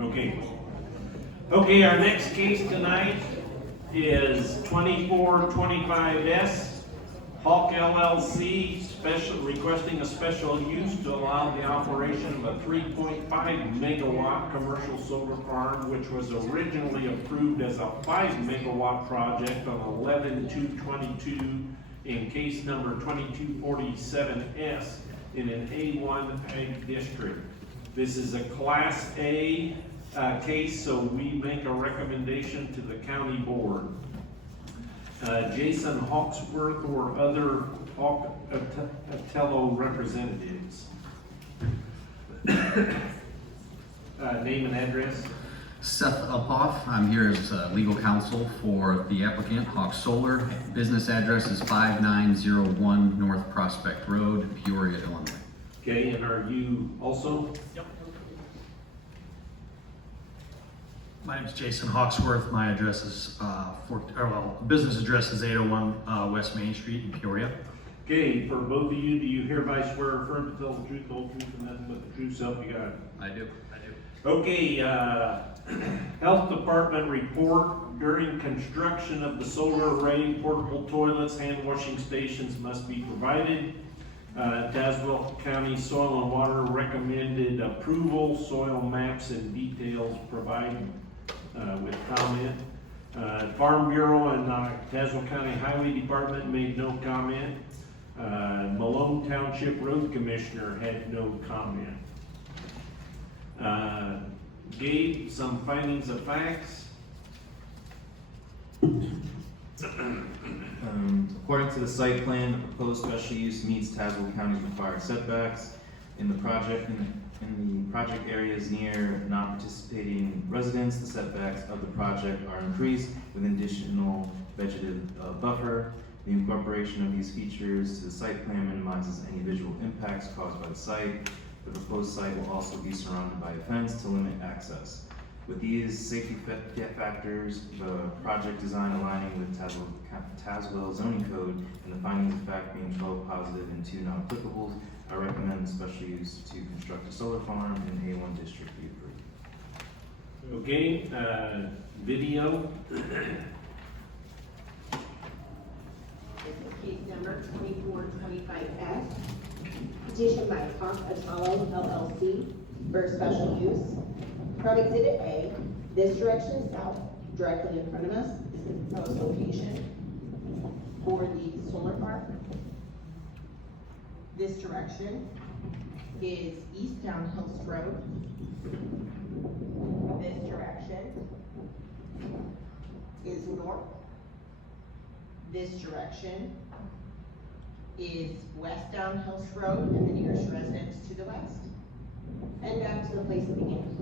Okay. Okay, our next case tonight is 2425S. Hawk LLC requesting a special use to allow the operation of a 3.5 megawatt commercial solar farm, which was originally approved as a 5 megawatt project on 11/2/22 in case number 2247S in an A1 ag district. This is a Class A case, so we make a recommendation to the county board. Jason Hawksworth or other Hawk-Atello representatives. Name and address. Seth Uphoff. I'm here as legal counsel for the applicant, Hawk Solar. Business address is 5901 North Prospect Road, Peoria, Illinois. Okay, and are you also? Yep. My name is Jason Hawksworth. My address is, business address is 801 West Main Street in Peoria. Okay, for both of you, do you hereby swear or affirm to tell the truth, the whole truth, and nothing but the truth, self you got? I do. Okay, Health Department report. During construction of the solar array, portable toilets, hand washing stations must be provided. Tazewell County Soil and Water recommended approval. Soil maps and details provided with comment. Farm Bureau and Tazewell County Highway Department made no comment. Malone Township Road Commissioner had no comment. Gave some findings of facts. According to the site plan, the proposed special use meets Tazewell County's required setbacks. In the project areas near non-participating residents, the setbacks of the project are increased with an additional vegetative buffer. The incorporation of these features to the site plan minimizes any visual impacts caused by the site. The proposed site will also be surrounded by a fence to limit access. With these safety factors, the project design aligning with Tazewell zoning code, and the findings of fact being 12 positive and 2 non-applicables, I recommend the special use to construct a solar farm in A1 district be approved. Okay, video. This is case number 2425S. Petition by Hawk-Atello LLC for special use. From Exhibit A, this direction south, directly in front of us, is the proposed location for the solar park. This direction is east down Hills Road. This direction is north. This direction is west down Hills Road and the nearest residence to the west. And back to the place it began.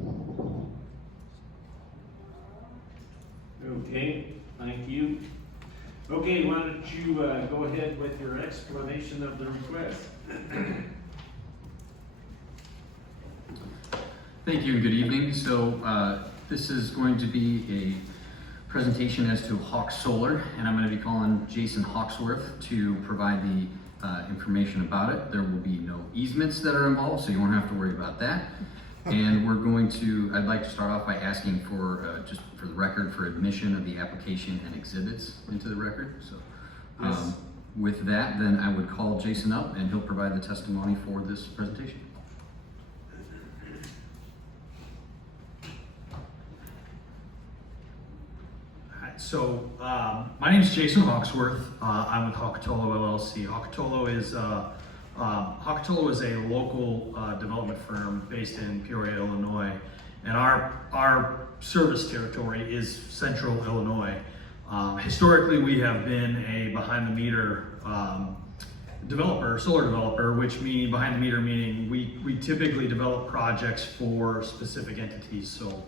Okay, thank you. Okay, why don't you go ahead with your explanation of the request? Thank you and good evening. So this is going to be a presentation as to Hawk Solar, and I'm going to be calling Jason Hawksworth to provide the information about it. There will be no easements that are involved, so you won't have to worry about that. And I'd like to start off by asking for, just for the record, for admission of the application and exhibits into the record. So Yes. With that, then I would call Jason up and he'll provide the testimony for this presentation. So, my name is Jason Hawksworth. I'm with Hawk-Atello LLC. Hawk-Atello is a local development firm based in Peoria, Illinois, and our service territory is central Illinois. Historically, we have been a behind-the-meter developer, solar developer, which means behind-the-meter meaning we typically develop projects for specific entities. So.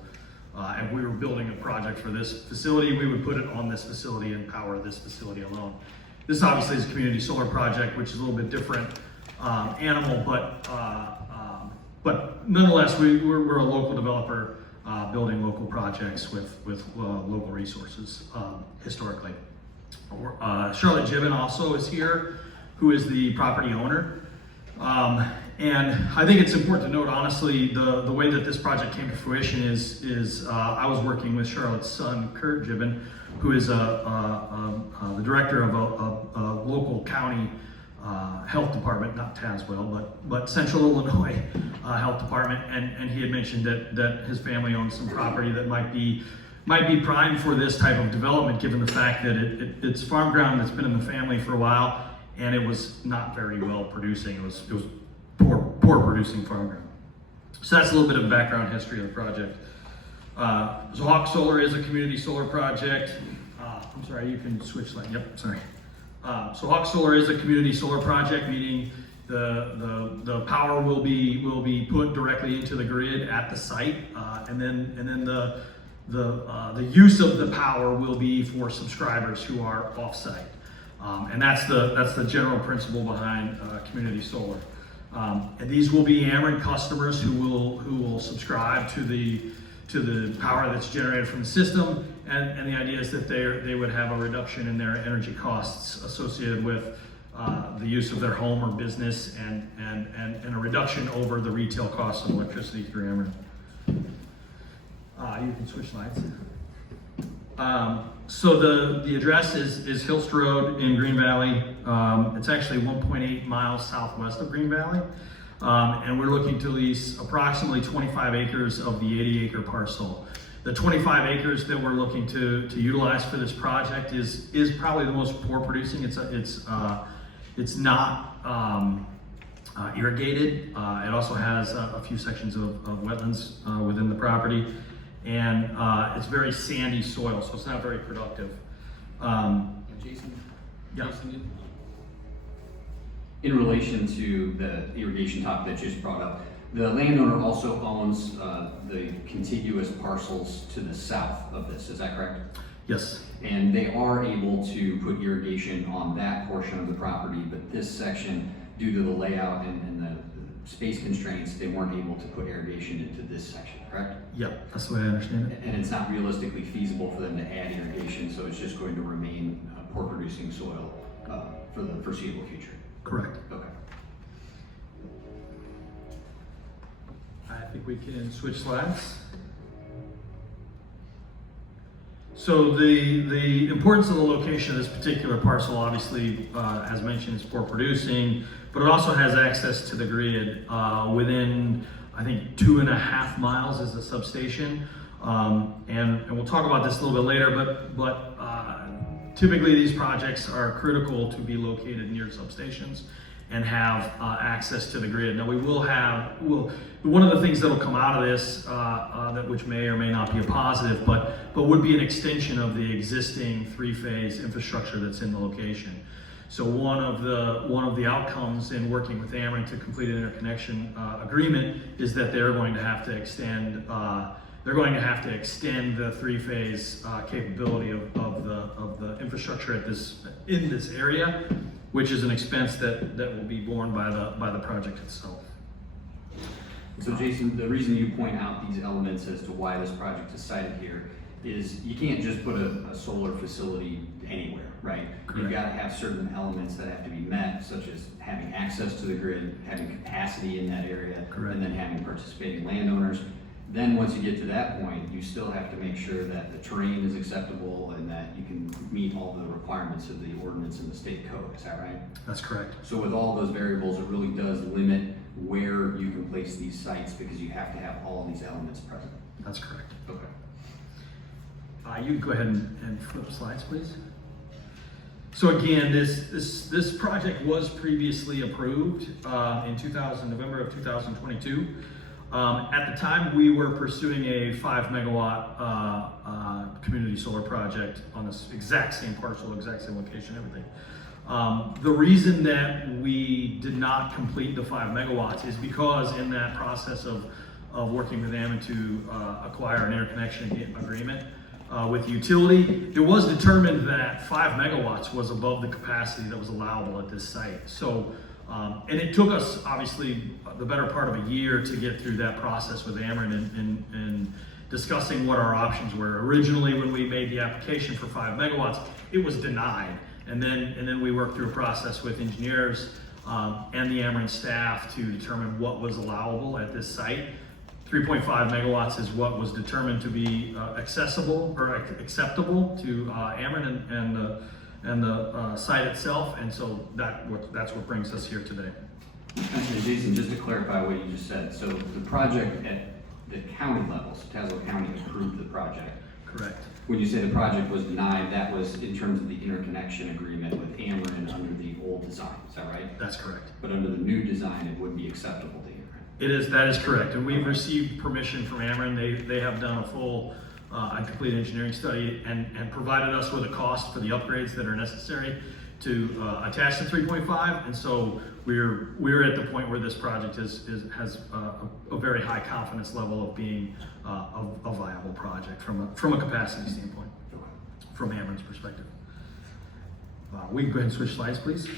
If we were building a project for this facility, we would put it on this facility and power this facility alone. This obviously is a community solar project, which is a little bit different animal, but nonetheless, we're a local developer building local projects with local resources historically. Charlotte Gibbon also is here, who is the property owner. And I think it's important to note, honestly, the way that this project came to fruition is I was working with Charlotte's son, Kurt Gibbon, who is the director of a local county health department, not Tazewell, but Central Illinois Health Department, and he had mentioned that his family owns some property that might be primed for this type of development, given the fact that it's farm ground that's been in the family for a while, and it was not very well producing. It was poor producing farm ground. So that's a little bit of background history of the project. So Hawk Solar is a community solar project. I'm sorry, you can switch slide. Yep, sorry. So Hawk Solar is a community solar project, meaning the power will be put directly into the grid at the site, and then the use of the power will be for subscribers who are off-site, and that's the general principle behind community solar. And these will be Ameren customers who will subscribe to the power that's generated from the system, and the idea is that they would have a reduction in their energy costs associated with the use of their home or business, and a reduction over the retail costs of electricity through Ameren. You can switch slides. So the address is Hilst Road in Green Valley. It's actually 1.8 miles southwest of Green Valley. And we're looking to lease approximately 25 acres of the 80-acre parcel. The 25 acres that we're looking to utilize for this project is probably the most poor producing. It's not irrigated. It also has a few sections of wetlands within the property, and it's very sandy soil, so it's not very productive. Jason? Yeah. Jason, in relation to the irrigation topic that you just brought up, the landowner also owns the contiguous parcels to the south of this, is that correct? Yes. And they are able to put irrigation on that portion of the property, but this section, due to the layout and the space constraints, they weren't able to put irrigation into this section, correct? Yep, that's the way I understand it. And it's not realistically feasible for them to add irrigation, so it's just going to remain poor producing soil for the foreseeable future. Correct. Okay. I think we can switch slides. So the importance of the location of this particular parcel, obviously, as mentioned, is poor producing, but it also has access to the grid. Within, I think, 2.5 miles is the substation. And we'll talk about this a little bit later, but typically these projects are critical to be located near substations and have access to the grid. Now one of the things that'll come out of this, which may or may not be a positive, but would be an extension of the existing three-phase infrastructure that's in the location. So one of the outcomes in working with Ameren to complete an interconnection agreement is that they're going to have to extend the three-phase capability of the infrastructure in this area, which is an expense that will be borne by the project itself. So Jason, the reason you point out these elements as to why this project is cited here is you can't just put a solar facility anywhere, right? Correct. You've got to have certain elements that have to be met, such as having access to the grid, having capacity in that area, Correct. and then having participating landowners. Then once you get to that point, you still have to make sure that the terrain is acceptable and that you can meet all the requirements of the ordinance and the state code, is that right? That's correct. So with all those variables, it really does limit where you can place these sites because you have to have all of these elements present. That's correct. Okay. You can go ahead and flip slides, please. So again, this project was previously approved in November of 2022. At the time, we were pursuing a 5 megawatt community solar project on this exact same parcel, exact same location, everything. The reason that we did not complete the 5 megawatts is because in that process of working with Ameren to acquire an interconnection agreement with the utility, it was determined that 5 megawatts was above the capacity that was allowable at this site. So, and it took us obviously the better part of a year to get through that process with Ameren and discussing what our options were. Originally, when we made the application for 5 megawatts, it was denied. And then we worked through a process with engineers and the Ameren staff to determine what was allowable at this site. 3.5 megawatts is what was determined to be accessible or acceptable to Ameren and the site itself, and so that's what brings us here today. Actually, Jason, just to clarify what you just said, so the project at the county level, so Tazewell County approved the project. Correct. When you say the project was denied, that was in terms of the interconnection agreement with Ameren under the old design, is that right? That's correct. But under the new design, it would be acceptable to you, right? That is correct, and we've received permission from Ameren. They have done a full and complete engineering study and provided us with a cost for the upgrades that are necessary to attach to 3.5, and so we're at the point where this project has a very high confidence level of being a viable project from a capacity standpoint, from Ameren's perspective. We can go ahead and switch slides, please.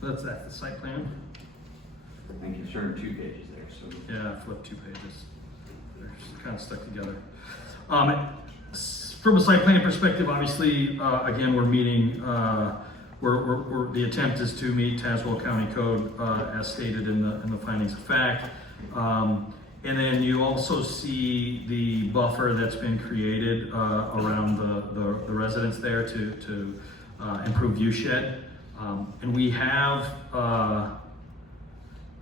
That's the site plan. Thank you, sir. 2 pages there, so. Yeah, flip 2 pages. They're just kind of stuck together. From a site plan perspective, obviously, again, we're meeting, the attempt is to meet Tazewell County Code as stated in the findings of fact. And then you also see the buffer that's been created around the residents there to improve view shed. And we have,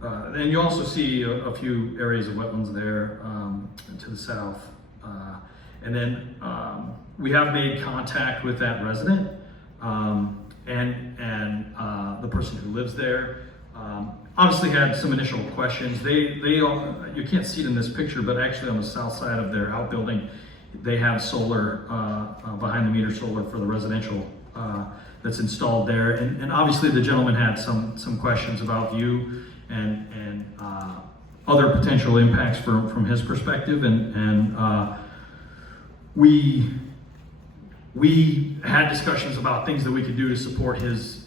and you also see a few areas of wetlands there to the south. And then we have made contact with that resident and the person who lives there. Obviously had some initial questions. You can't see it in this picture, but actually on the south side of their outbuilding, they have solar, behind the meter solar for the residential that's installed there. And obviously the gentleman had some questions about view and other potential impacts from his perspective. And we had discussions about things that we could do to support his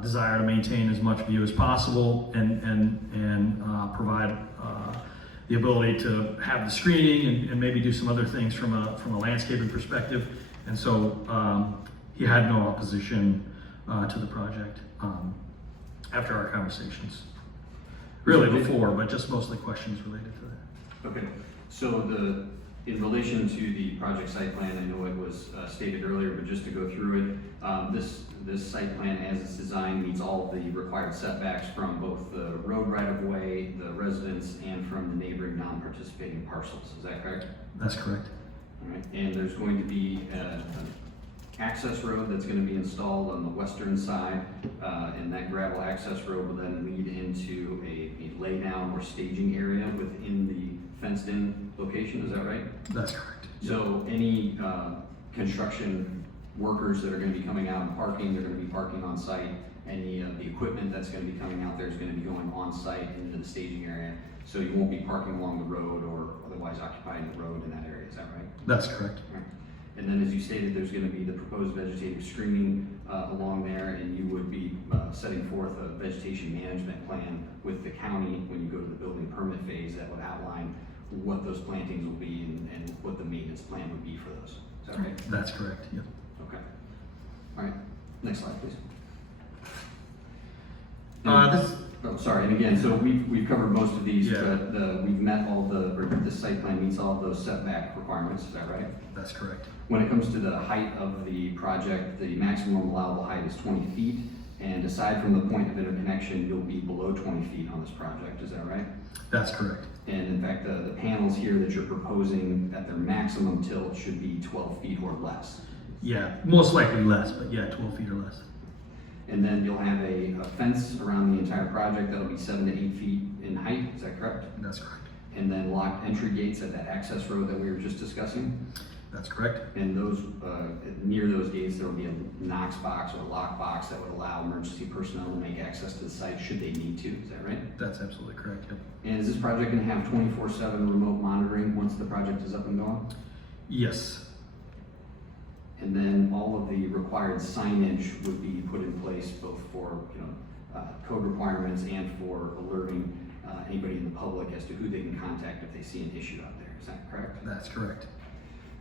desire to maintain as much view as possible and provide the ability to have the screening and maybe do some other things from a landscaping perspective. And so he had no opposition to the project after our conversations. Really before, but just mostly questions related to that. Okay, so in relation to the project site plan, I know it was stated earlier, but just to go through it, this site plan as it's designed meets all of the required setbacks from both the road right-of-way, the residents, and from the neighboring non-participating parcels. Is that correct? That's correct. All right, and there's going to be an access road that's going to be installed on the western side, and that gravel access road will then lead into a laydown or staging area within the fenced-in location. Is that right? That's correct. So any construction workers that are going to be coming out and parking, they're going to be parking on site. Any of the equipment that's going to be coming out there is going to be going on site into the staging area. So you won't be parking along the road or otherwise occupying the road in that area. Is that right? That's correct. Right. And then, as you stated, there's going to be the proposed vegetative screening along there, and you would be setting forth a vegetation management plan with the county when you go to the building permit phase that would outline what those plantings will be and what the maintenance plan would be for those. Is that right? That's correct, yep. Okay. All right. Next slide, please. Oh, sorry. And again, so we've covered most of these, Yeah. but we've met all the site plan meets all of those setback requirements. Is that right? That's correct. When it comes to the height of the project, the maximum allowable height is 20 feet. And aside from the point of interconnection, you'll be below 20 feet on this project. Is that right? That's correct. And in fact, the panels here that you're proposing at their maximum tilt should be 12 feet or less. Yeah, most likely less, but yeah, 12 feet or less. And then you'll have a fence around the entire project that'll be 7 to 8 feet in height. Is that correct? That's correct. And then locked entry gates at that access road that we were just discussing. That's correct. And those, near those gates, there will be a Knox box or a lock box that would allow emergency personnel to make access to the site should they need to. Is that right? That's absolutely correct, yep. And is this project going to have 24/7 remote monitoring once the project is up and going? Yes. And then all of the required signage would be put in place both for code requirements and for alerting anybody in the public as to who they can contact if they see an issue out there. Is that correct? That's correct.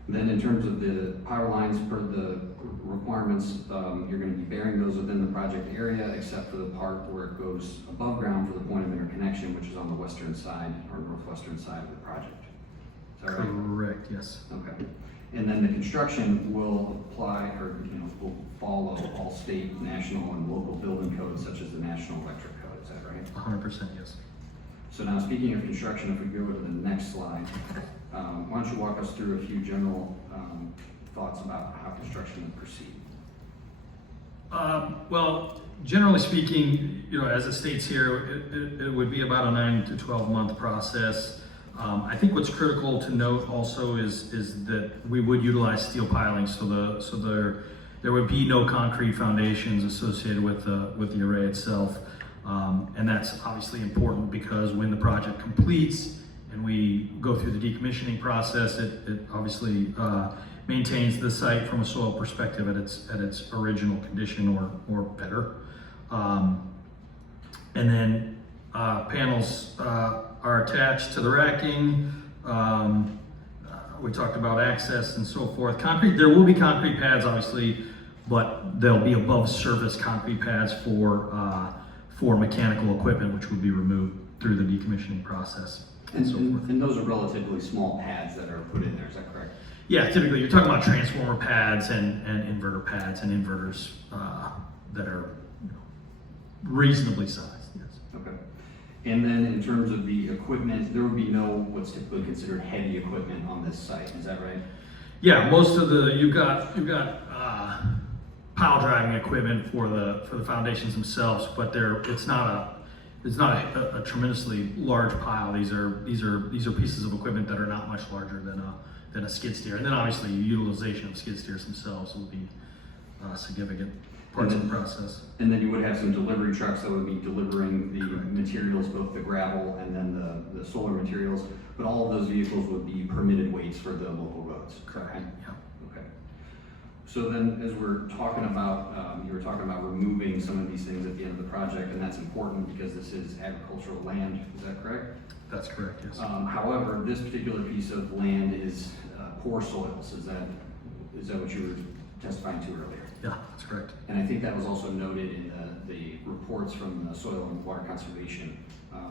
Then in terms of the power lines per the requirements, you're gonna be burying those within the project area, except for the part where it goes above ground for the point of interconnection, which is on the western side or northwestern side of the project. Is that right? Correct, yes. Okay. And then the construction will apply, or, will follow all state, national, and local building codes such as the National Electric Code, is that right? 100% yes. So now, speaking of construction, if we go to the next slide, why don't you walk us through a few general thoughts about how construction would proceed? Well, generally speaking, as it states here, it would be about a 9 to 12 month process. I think what's critical to note also is that we would utilize steel pilings, so there would be no concrete foundations associated with the array itself. And that's obviously important because when the project completes and we go through the decommissioning process, it obviously maintains the site from a soil perspective at its original condition or better. And then panels are attached to the racking. We talked about access and so forth. Concrete, there will be concrete pads obviously, but there'll be above surface concrete pads for mechanical equipment, which would be removed through the decommissioning process and so forth. And those are relatively small pads that are put in there, is that correct? Yeah, typically you're talking about transformer pads and inverter pads and inverters that are reasonably sized, yes. Okay. And then in terms of the equipment, there would be no what's typically considered heavy equipment on this site, is that right? Yeah, most of you've got pile driving equipment for the foundations themselves, but it's not a tremendously large pile. These are pieces of equipment that are not much larger than a skid steer. And then obviously utilization of skid steers themselves will be significant parts of the process. And then you would have some delivery trucks that would be delivering the Correct. materials, both the gravel and then the solar materials, but all of those vehicles would be permitted weights for the local roads. Correct. Right? Yeah. Okay. So then, as we're talking about, you were talking about removing some of these things at the end of the project, and that's important because this is agricultural land, is that correct? That's correct, yes. However, this particular piece of land is poor soils, is that what you were testifying to earlier? Yeah, that's correct. And I think that was also noted in the reports from the Soil and Water Conservation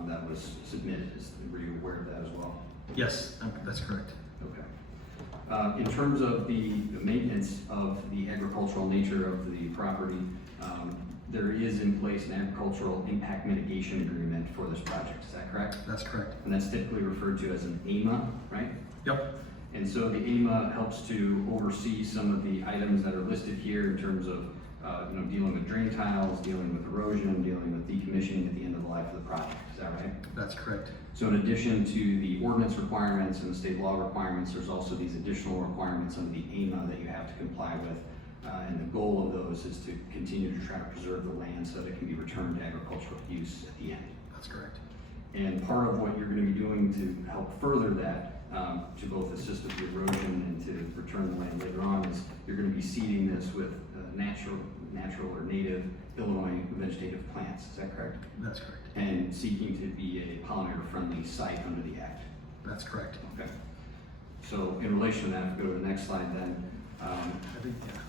that was submitted. Were you aware of that as well? Yes, that's correct. Okay. In terms of the maintenance of the agricultural nature of the property, there is in place an agricultural impact mitigation agreement for this project. Is that correct? That's correct. And that's typically referred to as an AMA, right? Yep. And so the AMA helps to oversee some of the items that are listed here in terms of, dealing with drain tiles, dealing with erosion, dealing with decommissioning at the end of the life of the project. Is that right? That's correct. So in addition to the ordinance requirements and the state law requirements, there's also these additional requirements under the AMA that you have to comply with. And the goal of those is to continue to try to preserve the land so that it can be returned to agricultural use at the end. That's correct. And part of what you're going to be doing to help further that, to both assist with the erosion and to return the land later on, is you're going to be seeding this with natural or native Illinois vegetative plants. Is that correct? That's correct. And seeking to be a pollinator-friendly site under the act. That's correct. Okay. So in relation to that, if we go to the next slide, then I think, yeah.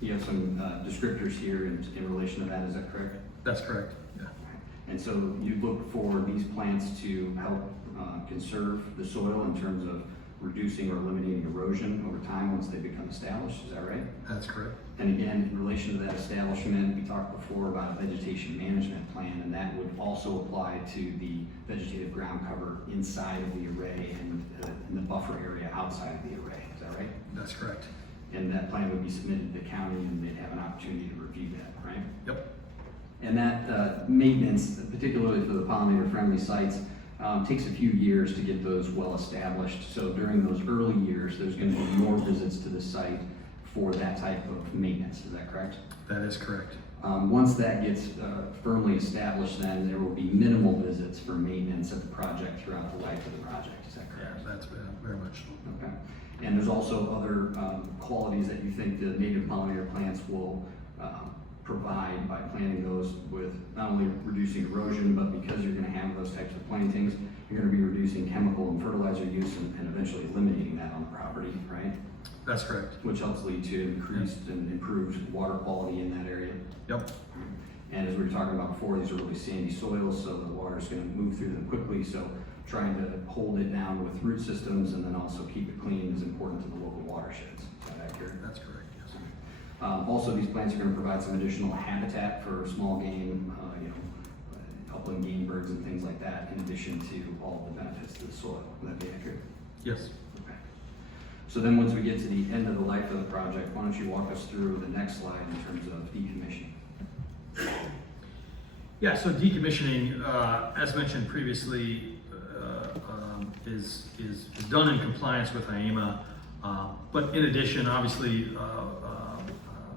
you have some descriptors here in relation to that. Is that correct? That's correct. Yeah. And so you look for these plants to help conserve the soil in terms of reducing or eliminating erosion over time once they become established, is that right? That's correct. And again, in relation to that establishment, we talked before about a vegetation management plan, and that would also apply to the vegetative ground cover inside of the array and in the buffer area outside of the array, is that right? That's correct. And that plan would be submitted to the county and they'd have an opportunity to review that, right? Yep. And that maintenance, particularly for the pollinator-friendly sites, takes a few years to get those well established. So during those early years, there's going to be more visits to the site for that type of maintenance. Is that correct? That is correct. Once that gets firmly established, then there will be minimal visits for maintenance of the project throughout the life of the project. Is that correct? Yeah, that's very much. Okay. And there's also other qualities that you think the native pollinator plants will provide by planting those with not only reducing erosion, but because you're gonna have those types of plantings, you're gonna be reducing chemical and fertilizer use and eventually eliminating that on the property, right? That's correct. Which helps lead to increased and improved water quality in that area. Yep. And as we were talking about before, these are really sandy soils, so the water's gonna move through them quickly, so trying to hold it down with root systems and then also keep it clean is important to the local watersheds. Is that accurate? That's correct, yes. Also, these plants are gonna provide some additional habitat for small game, upland game birds and things like that, in addition to all the benefits to the soil. Would that be accurate? Yes. Okay. So then once we get to the end of the life of the project, why don't you walk us through the next slide in terms of decommissioning? Yeah, so decommissioning, as mentioned previously, is done in compliance with IEMA. But in addition, obviously,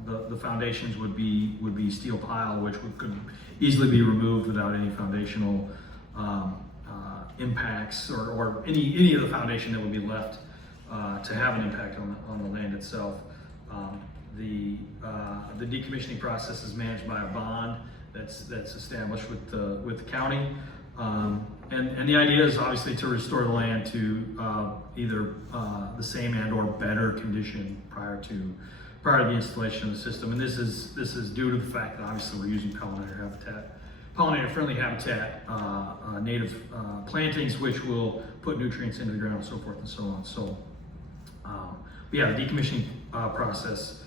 the foundations would be steel pile, which could easily be removed without any foundational impacts or any of the foundation that would be left to have an impact on the land itself. The decommissioning process is managed by a bond that's established with the county. And the idea is obviously to restore the land to either the same and or better condition prior to the installation of the system. And this is due to the fact that obviously we're using pollinator-friendly habitat, native plantings, which will put nutrients into the ground and so forth and so on. So, but yeah, the decommissioning process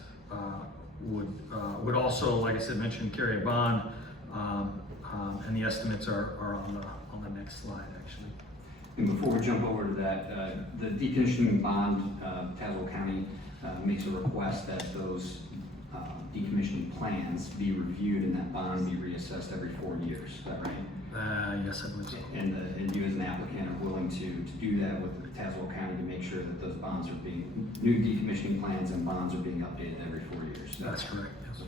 would also, like I said, mentioned, carry a bond, and the estimates are on the next slide, actually. And before we jump over to that, the decommissioning bond, Tazewell County makes a request that those decommissioning plans be reviewed and that bond be reassessed every 4 years. Is that right? Yes, I believe so. And you as an applicant are willing to do that with Tazewell County to make sure that those bonds are new decommissioning plans and bonds are being updated every 4 years. That's correct, yes.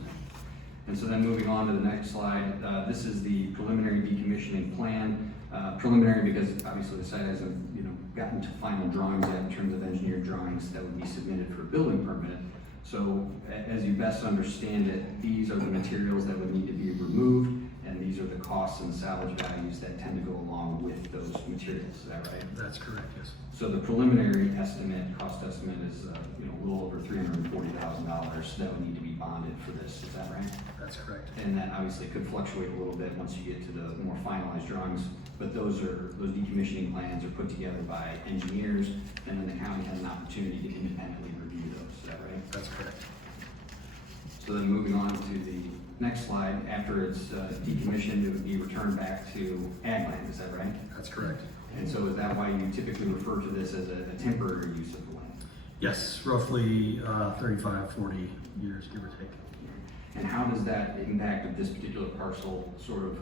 And so then moving on to the next slide, this is the preliminary decommissioning plan. Preliminary because obviously the site hasn't gotten to final drawings yet in terms of engineered drawings that would be submitted for a building permit. So as you best understand it, these are the materials that would need to be removed, and these are the costs and salvage values that tend to go along with those materials. Is that right? That's correct, yes. So the preliminary cost estimate is a little over $340,000 that would need to be bonded for this. Is that right? That's correct. And that obviously could fluctuate a little bit once you get to the more finalized drawings, but those decommissioning plans are put together by engineers, and then the county has an opportunity to independently review those. Is that right? That's correct. So then moving on to the next slide, after it's decommissioned, it would be returned back to ag land. Is that right? That's correct. And so is that why you typically refer to this as a temporary use of the land? Yes, roughly 35, 40 years, give or take. And how does that impact of this particular parcel sort of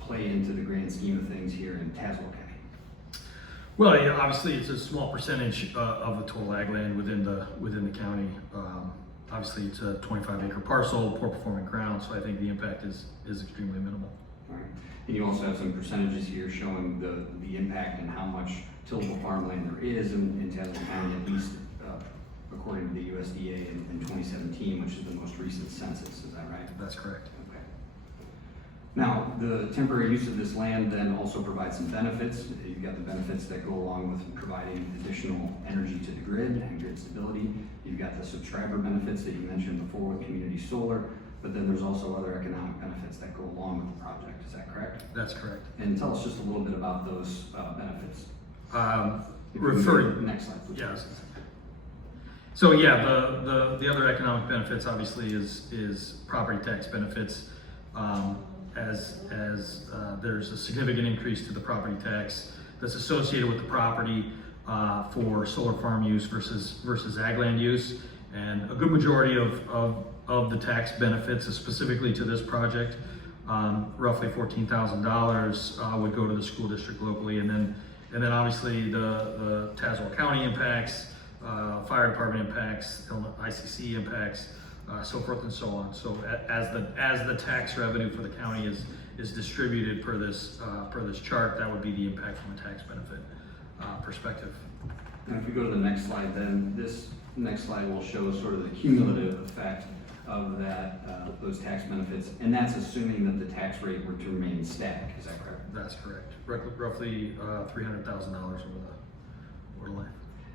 play into the grand scheme of things here in Tazewell County? Well, yeah, obviously it's a small percentage of the total ag land within the county. Obviously it's a 25-acre parcel, poor performing ground, so I think the impact is extremely minimal. All right. And you also have some percentages here showing the impact and how much tillable farmland there is in Tazewell County, at least according to the USDA in 2017, which is the most recent census. Is that right? That's correct. Okay. Now, the temporary use of this land then also provides some benefits. You've got the benefits that go along with providing additional energy to the grid and grid stability. You've got the subscriber benefits that you mentioned before with community solar, but then there's also other economic benefits that go along with the project. Is that correct? That's correct. And tell us just a little bit about those benefits. Next slide, please. Yes. So yeah, the other economic benefits obviously is property tax benefits. As there's a significant increase to the property tax that's associated with the property for solar farm use versus ag land use, and a good majority of the tax benefits, specifically to this project, roughly $14,000 would go to the school district locally, and then obviously the Tazewell County impacts, fire department impacts, ICC impacts, so forth and so on. So as the tax revenue for the county is distributed per this chart, that would be the impact from a tax benefit perspective. And if we go to the next slide, then this next slide will show sort of the cumulative effect of that, those tax benefits, and that's assuming that the tax rate were to remain static, is that correct? That's correct. Roughly $300,000 over the life.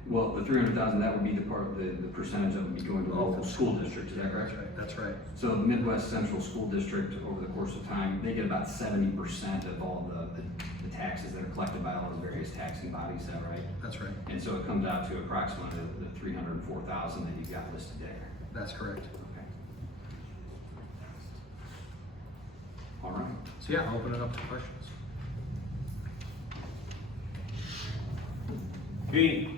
Well, the 300,000, that would be the part, the percentage that would be going to the local school district, is that correct? That's right. So the Midwest Central School District, over the course of time, they get about 70% of all the taxes that are collected by all those various taxing bodies, is that right? That's right. And so it comes out to approximately the 304,000 that you've got listed there. That's correct. Okay. All right. So yeah, I'll open it up to questions. Okay,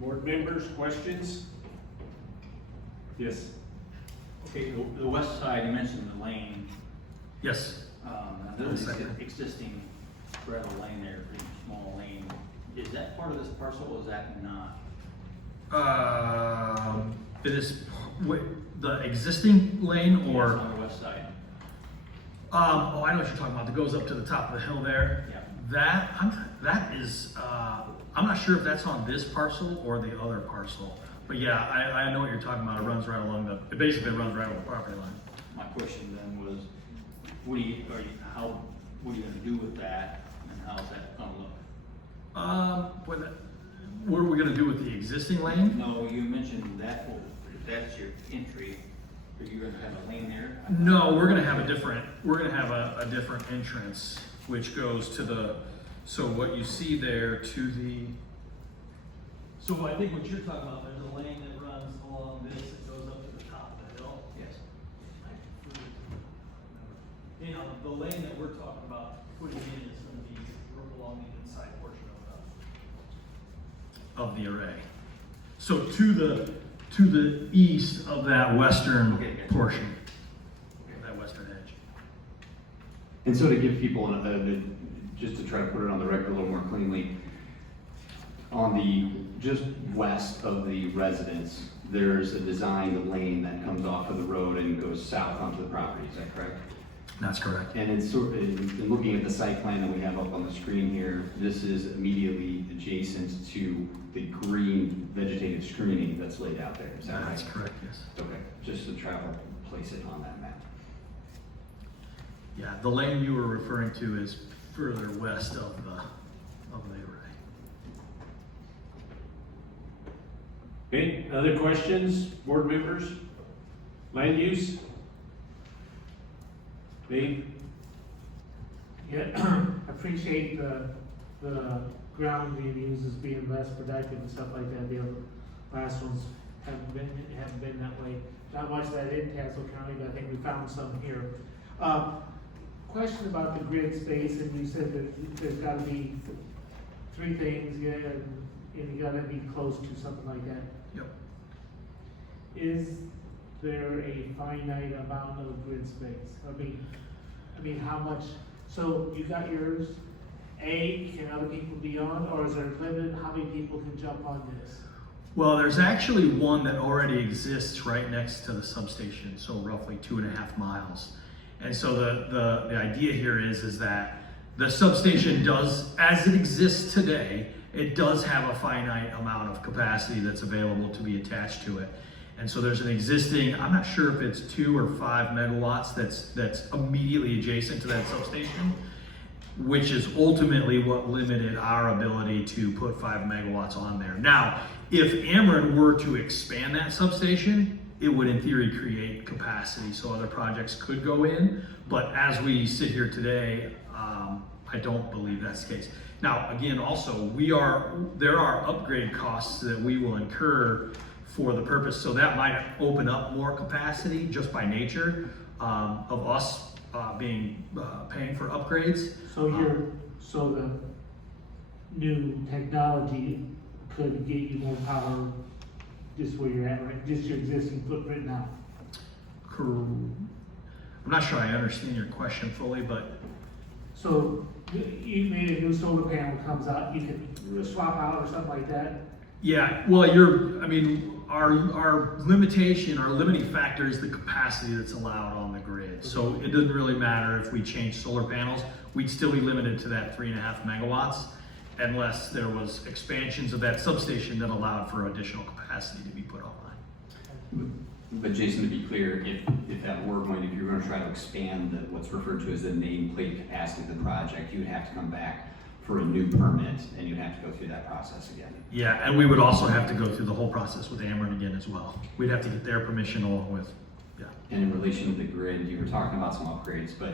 board members, questions? Yes. Okay, the west side, you mentioned the lane. Yes. There's an Second. existing gravel lane there, pretty small lane. Is that part of this parcel or is that not? It is, wait, the existing lane Yes, or? on the west side? Oh, I know what you're talking about. That goes up to the top of the hill there. Yeah. I'm not sure if that's on this parcel or the other parcel. But yeah, I know what you're talking about. It runs right along it basically runs right along the property line. My question then was, what are you gonna do with that and how's that gonna look? What are we gonna do with the existing lane? No, you mentioned that, if that's your entry, are you gonna have a lane there? No, we're gonna have a different entrance, which goes to so what you see there to the, so I think what you're talking about, there's a lane that runs along this, it goes up to the top of the hill. Yes. You know, the lane that we're talking about putting in is gonna be along the inside portion of the array. So to the east of that western Okay, gotcha. portion, that western edge. And so to give people, just to try to put it on the record a little more cleanly, on the just west of the residence, there's a designed lane that comes off of the road and goes south onto the property, is that correct? That's correct. And it's sort of, in looking at the site plan that we have up on the screen here, this is immediately adjacent to the green vegetative screening that's laid out there, is that right? That's correct, yes. Okay, just to travel, place it on that map. Yeah, the lane you were referring to is further west of the array. Okay, other questions, board members? Land use? Dave? Yeah, appreciate the ground being used as being less productive and stuff like that. The other last ones haven't been that way. Not much of that in Tazewell County, but I think we found some here. Question about the grid space, and you said that there's gotta be three things, yeah, and you gotta be close to something like that. Yep. Is there a finite amount of grid space? I mean, how much, so you got yours, can other people be on, or is there a limit, how many people can jump on this? Well, there's actually one that already exists right next to the substation, so roughly 2.5 miles. And so the idea here is that the substation does, as it exists today, it does have a finite amount of capacity that's available to be attached to it. And so there's an existing, I'm not sure if it's 2 or 5 megawatts that's immediately adjacent to that substation, which is ultimately what limited our ability to put 5 megawatts on there. Now, if Ameren were to expand that substation, it would in theory create capacity so other projects could go in. But as we sit here today, I don't believe that's the case. Now, again, also, there are upgrade costs that we will incur for the purpose, so that might open up more capacity just by nature of us paying for upgrades. So the new technology could get you more power just where you're at, right, just your existing footprint now? I'm not sure I understand your question fully, but So you made a new solar panel comes out, you can swap out or something like that? yeah, well, our limiting factor is the capacity that's allowed on the grid. So it doesn't really matter if we change solar panels, we'd still be limited to that 3.5 megawatts unless there was expansions of that substation that allowed for additional capacity to be put online. But Jason, to be clear, if that were going, if you were going to try to expand what's referred to as the nameplate capacity of the project, you would have to come back for a new permit, and you'd have to go through that process again. Yeah, and we would also have to go through the whole process with Ameren again as well. We'd have to get their permission along with, yeah. And in relation to the grid, you were talking about some upgrades, but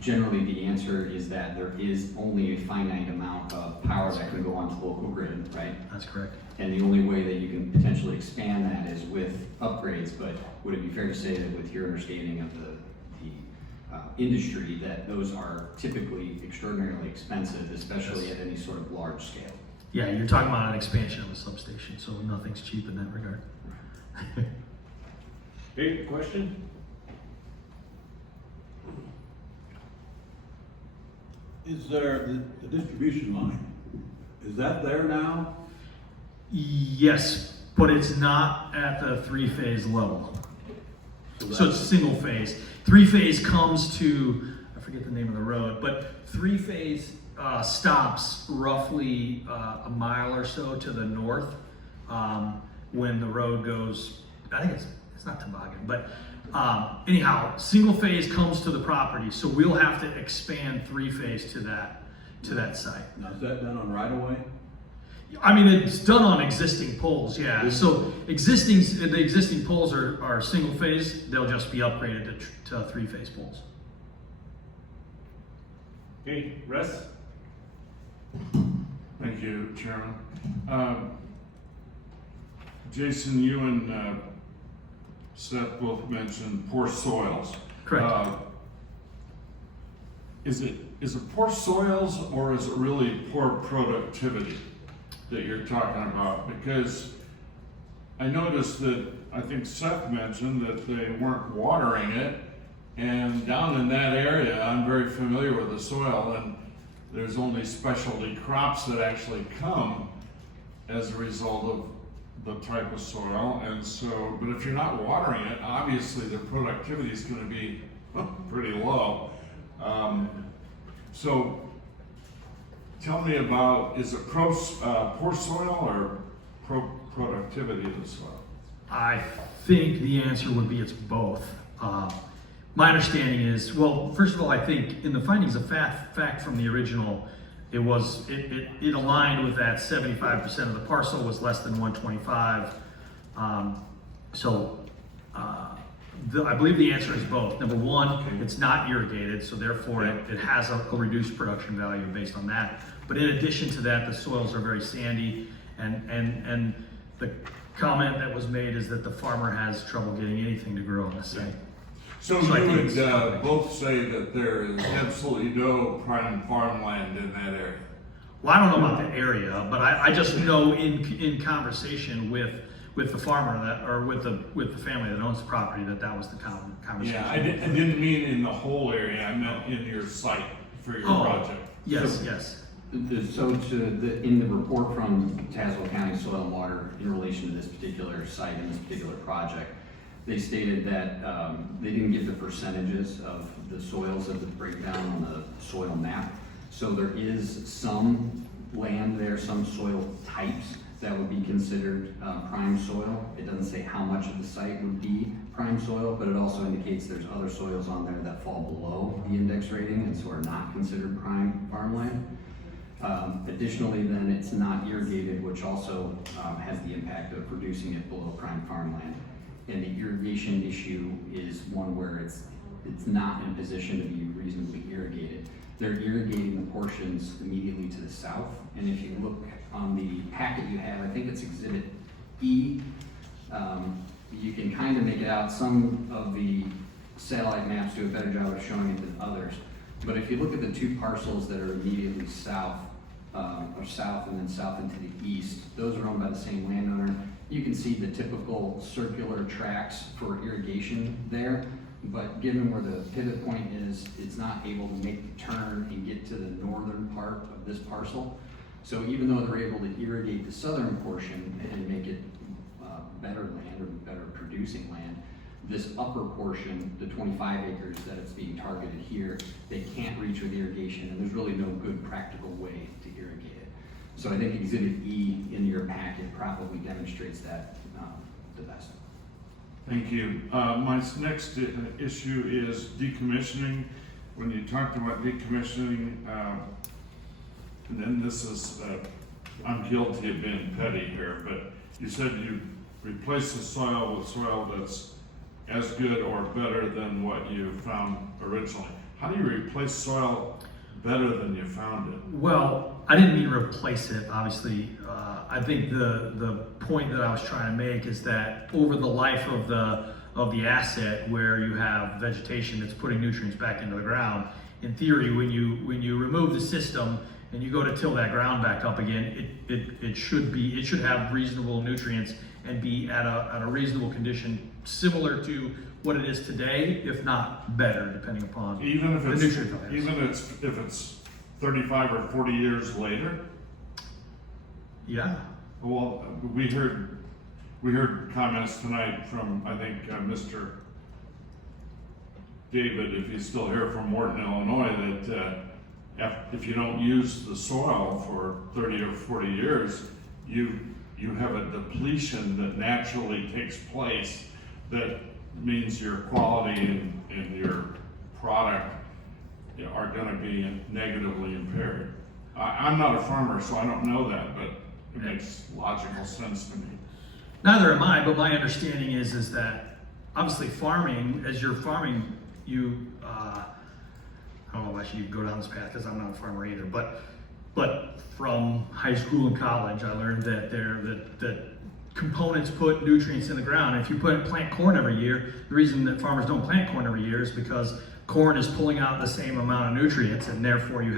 generally the answer is that there is only a finite amount of power that can go onto the local grid, right? That's correct. And the only way that you can potentially expand that is with upgrades, but would it be fair to say that with your understanding of the industry, that those are typically extraordinarily expensive, especially at any sort of large scale? Yeah, you're talking about an expansion of a substation, so nothing's cheap in that regard. Okay, question? Is there, the distribution line, is that there now? Yes, but it's not at the three-phase level. So it's single phase. Three-phase comes to, I forget the name of the road, but three-phase stops roughly a mile or so to the north when the road goes, I think it's not Toboggan, but anyhow, single phase comes to the property, so we'll have to expand three-phase to that site. Now, is that done on right of way? I mean, it's done on existing poles, yeah. So the existing poles are single phase. They'll just be upgraded to three-phase poles. Okay, Russ? Thank you, Chairman. Jason, you and Seth both mentioned poor soils. Correct. Is it poor soils, or is it really poor productivity that you're talking about? Because I noticed that, I think Seth mentioned that they weren't watering it, and down in that area, I'm very familiar with the soil, and there's only specialty crops that actually come as a result of the type of soil. And so, but if you're not watering it, obviously the productivity is going to be pretty low. So tell me about, is it poor soil or productivity of the soil? I think the answer would be it's both. My understanding is, well, first of all, I think in the findings of fact from the original, it aligned with that 75% of the parcel was less than 125. I believe the answer is both. Number one, it's not irrigated, so therefore it has a reduced production value based on that. But in addition to that, the soils are very sandy, and the comment that was made is that the farmer has trouble getting anything to grow on the site. So I you think would both say that there is absolutely no prime farmland in that area? Well, I don't know about the area, but I just know in conversation with the farmer or with the family that owns the property that was the conversation. Yeah, I didn't mean in the whole area, I meant in your site for your project. Yes, yes. So in the report from Tazewell County Soil and Water in relation to this particular site and this particular project, they stated that they didn't give the percentages of the soils of the breakdown on the soil map. So there is some land there, some soil types that would be considered prime soil. It doesn't say how much of the site would be prime soil, but it also indicates there's other soils on there that fall below the index rating and so are not considered prime farmland. Additionally, then it's not irrigated, which also has the impact of reducing it below prime farmland. And the irrigation issue is one where it's not in a position to be reasonably irrigated. They're irrigating the portions immediately to the south. And if you look on the packet you have, I think it's Exhibit E, you can kind of make it out. Some of the satellite maps do a better job of showing it than others. But if you look at the two parcels that are immediately south, or south and then south into the east, those are owned by the same landowner. You can see the typical circular tracks for irrigation there, but given where the pivot point is, it's not able to make the turn and get to the northern part of this parcel. So even though they're able to irrigate the southern portion and make it better land or better producing land, this upper portion, the 25 acres that it's being targeted here, they can't reach with irrigation, and there's really no good practical way to irrigate it. So I think Exhibit E in your packet probably demonstrates that the best. Thank you. My next issue is decommissioning. When you talked about decommissioning, and then this is, I'm guilty of being petty here, but you said you replace the soil with soil that's as good or better than what you found originally. How do you replace soil better than you found it? Well, I didn't mean replace it, obviously. I think the point that I was trying to make is that over the life of the asset, where you have vegetation that's putting nutrients back into the ground, in theory, when you remove the system and you go to till that ground back up again, it should have reasonable nutrients and be at a reasonable condition, similar to what it is today, if not better, depending upon Even if the it's, nutrient values. even if it's 35 or 40 years later? Yeah. Well, we heard comments tonight from, I think, Mr. David, if he's still here, from Morton, Illinois, that if you don't use the soil for 30 or 40 years, you have a depletion that naturally takes place that means your quality and your product are going to be negatively impaired. I'm not a farmer, so I don't know that, but it makes logical sense to me. Neither am I, but my understanding is that obviously farming, as you're farming, I don't know if I should go down this path because I'm not a farmer either, but from high school and college, I learned that components put nutrients in the ground. And if you plant corn every year, the reason that farmers don't plant corn every year is because corn is pulling out the same amount of nutrients, and therefore you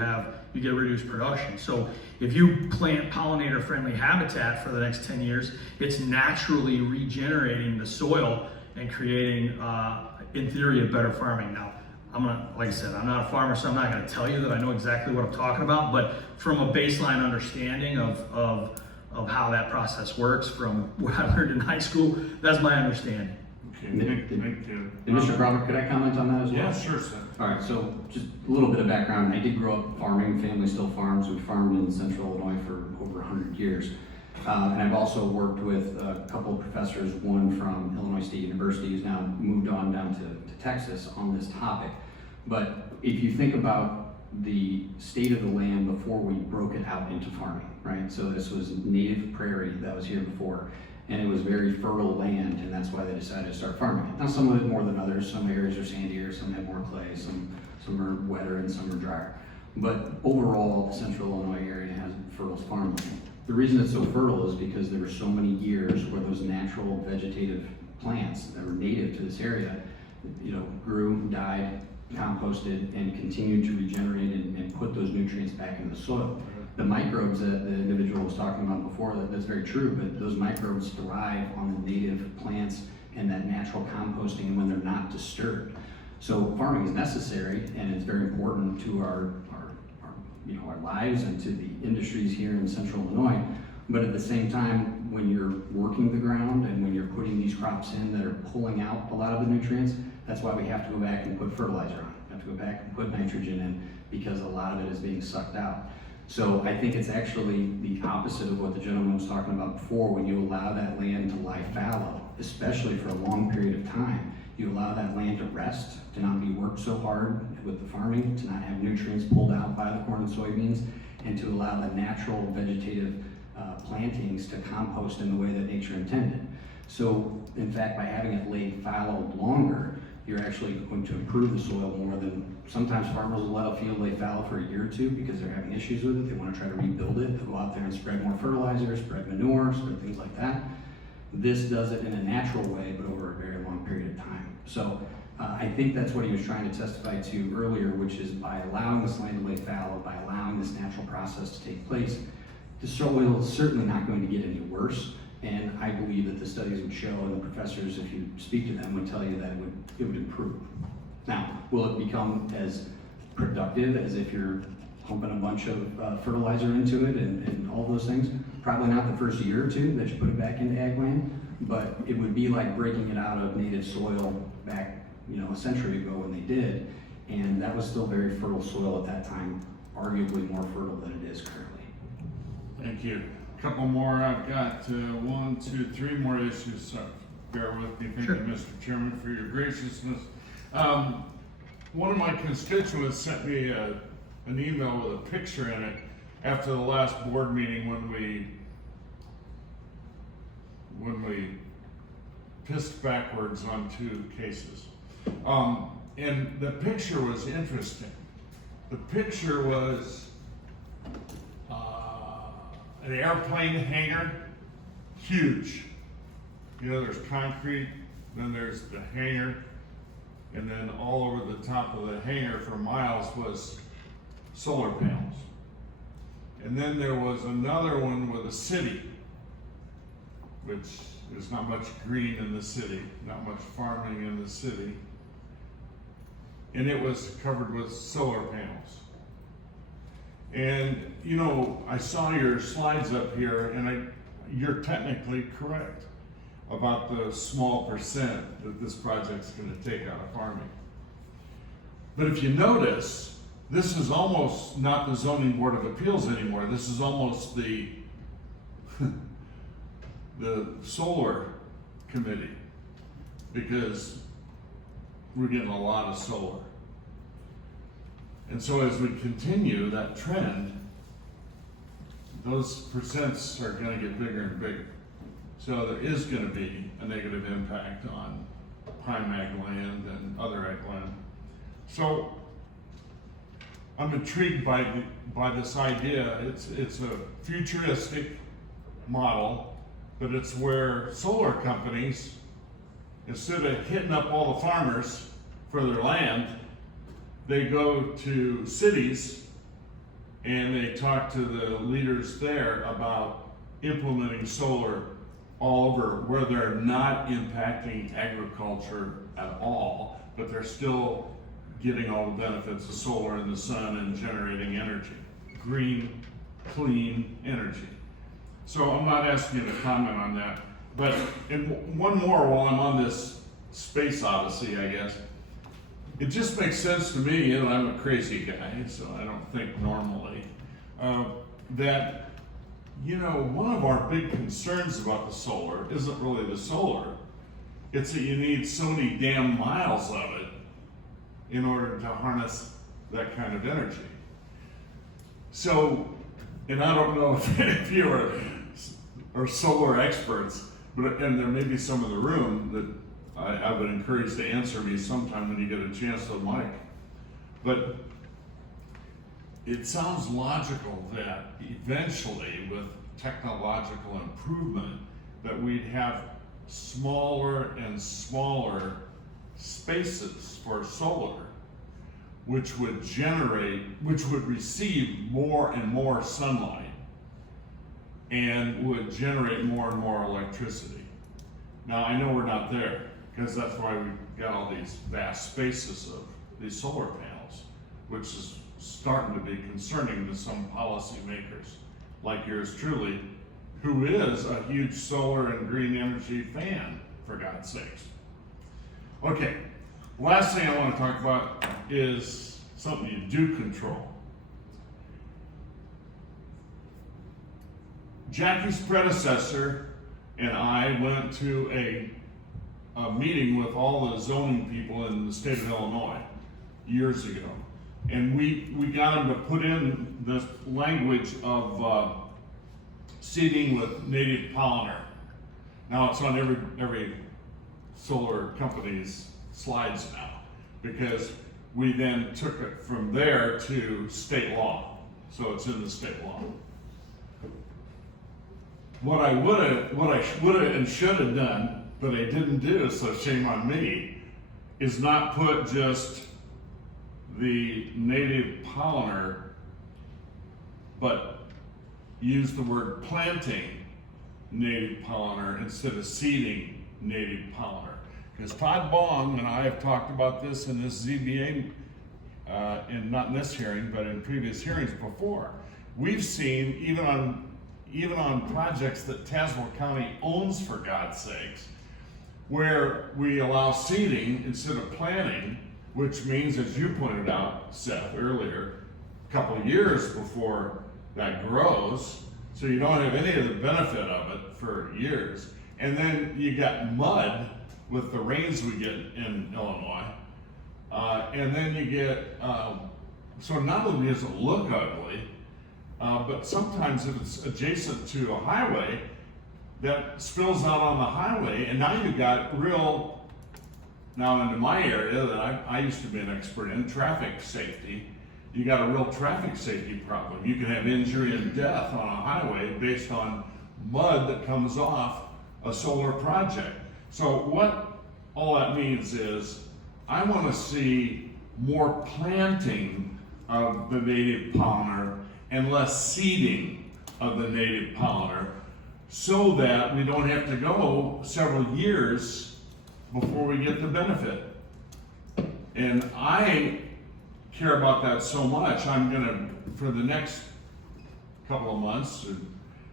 get reduced production. So if you plant pollinator-friendly habitat for the next 10 years, it's naturally regenerating the soil and creating, in theory, a better farming. Now, like I said, I'm not a farmer, so I'm not going to tell you that I know exactly what I'm talking about, but from a baseline understanding of how that process works, from what I learned in high school, that's my understanding. Okay, thank you. And Mr. Crawford, could I comment on that as well? Yeah, sure, sir. All right, so just a little bit of background. I did grow up farming. Family still farms. We farmed in central Illinois for over 100 years. And I've also worked with a couple of professors, one from Illinois State University, who's now moved on down to Texas on this topic. But if you think about the state of the land before we broke it out into farming, right? So this was native prairie that was here before, and it was very fertile land, and that's why they decided to start farming it. Now, some of it more than others. Some areas are sandier, some have more clay, some are wetter, and some are drier. But overall, the central Illinois area has fertile farmland. The reason it's so fertile is because there were so many years where those natural vegetative plants that were native to this area, grew, died, composted, and continued to regenerate and put those nutrients back into the soil. The microbes that the individual was talking about before, that's very true, but those microbes thrive on the native plants and that natural composting when they're not disturbed. So farming is necessary, and it's very important to our lives and to the industries here in central Illinois. But at the same time, when you're working the ground and when you're putting these crops in that are pulling out a lot of the nutrients, that's why we have to go back and put fertilizer on. We have to go back and put nitrogen in, because a lot of it is being sucked out. So I think it's actually the opposite of what the gentleman was talking about before. When you allow that land to lie fallow, especially for a long period of time, you allow that land to rest, to not be worked so hard with the farming, to not have nutrients pulled out by the corn and soybeans, and to allow the natural vegetative plantings to compost in the way that nature intended. So in fact, by having it lay fallow longer, you're actually going to improve the soil more than sometimes farmers will let a field lay fallow for a year or two because they're having issues with it. They want to try to rebuild it. They'll go out there and spread more fertilizer, spread manure, spread things like that. This does it in a natural way, but over a very long period of time. So I think that's what he was trying to testify to earlier, which is by allowing this land to lay fallow, by allowing this natural process to take place, the soil is certainly not going to get any worse. And I believe that the studies would show, and the professors, if you speak to them, would tell you that it would improve. Now, will it become as productive as if you're pumping a bunch of fertilizer into it and all those things? Probably not the first year or two that you put it back into ag land, but it would be like breaking it out of native soil back, a century ago when they did, and that was still very fertile soil at that time, arguably more fertile than it is currently. Thank you. Couple more. I've got 1, 2, 3 more issues. So bear with me. Thank Sure. you, Mr. Chairman, for your graciousness. One of my constituents sent me an email with a picture in it after the last board meeting when we pissed backwards on 2 cases. And the picture was interesting. The picture was an airplane hangar, huge. You know, there's concrete, then there's the hangar, and then all over the top of the hangar for miles was solar panels. And then there was another one with a city, which there's not much green in the city, not much farming in the city. And it was covered with solar panels. And, you know, I saw your slides up here, and you're technically correct about the small percent that this project's gonna take out of farming. But if you notice, this is almost not the zoning board of appeals anymore. This is almost the solar committee, because we're getting a lot of solar. And so as we continue that trend, those percents are gonna get bigger and bigger. So there is gonna be a negative impact on prime ag land and other ag land. So I'm intrigued by this idea. It's a futuristic model, but it's where solar companies, instead of hitting up all the farmers for their land, they go to cities and they talk to the leaders there about implementing solar all over where they're not impacting agriculture at all, but they're still getting all the benefits of solar and the sun and generating energy, green, clean energy. So I'm not asking you to comment on that, but one more while I'm on this space odyssey, I guess. It just makes sense to me, and I'm a crazy guy, so I don't think normally, that, you know, one of our big concerns about the solar isn't really the solar. It's that you need so many damn miles of it in order to harness that kind of energy. So, and I don't know if any of you are solar experts, and there may be some in the room that I would encourage to answer me sometime when you get a chance to mic. But it sounds logical that eventually with technological improvement that we'd have smaller and smaller spaces for solar, which would receive more and more sunlight and would generate more and more electricity. Now, I know we're not there, because that's why we got all these vast spaces of these solar panels, which is starting to be concerning to some policymakers, like yours truly, who is a huge solar and green energy fan, for God's sakes. Okay, last thing I want to talk about is something you do control. Jackie's predecessor and I went to a meeting with all the zoning people in the state of Illinois years ago. And we got them to put in this language of seeding with native pollinator. Now it's on every solar company's slides now, because we then took it from there to state law. So it's in the state law. What I would have and should have done, but I didn't do, so shame on me, is not put just the native pollinator, but use the word planting native pollinator instead of seeding native pollinator. Because Todd Bong and I have talked about this in this ZBA, not in this hearing, but in previous hearings before. We've seen, even on projects that Tazewell County owns, for God's sakes, where we allow seeding instead of planting, which means, as you pointed out, Seth, earlier, a couple of years before that grows, so you don't have any of the benefit of it for years. and then you got mud with the rains we get in Illinois. And then you get, so not only does it look ugly, but sometimes if it's adjacent to a highway, that spills out on the highway, and now you've got real, now into my area that I used to be an expert in, traffic safety, you got a real traffic safety problem. You can have injury and death on a highway based on mud that comes off a solar project. So what all that means is, I want to see more planting of the native pollinator and less seeding of the native pollinator, so that we don't have to go several years before we get the benefit. And I care about that so much, I'm gonna, for the next couple of months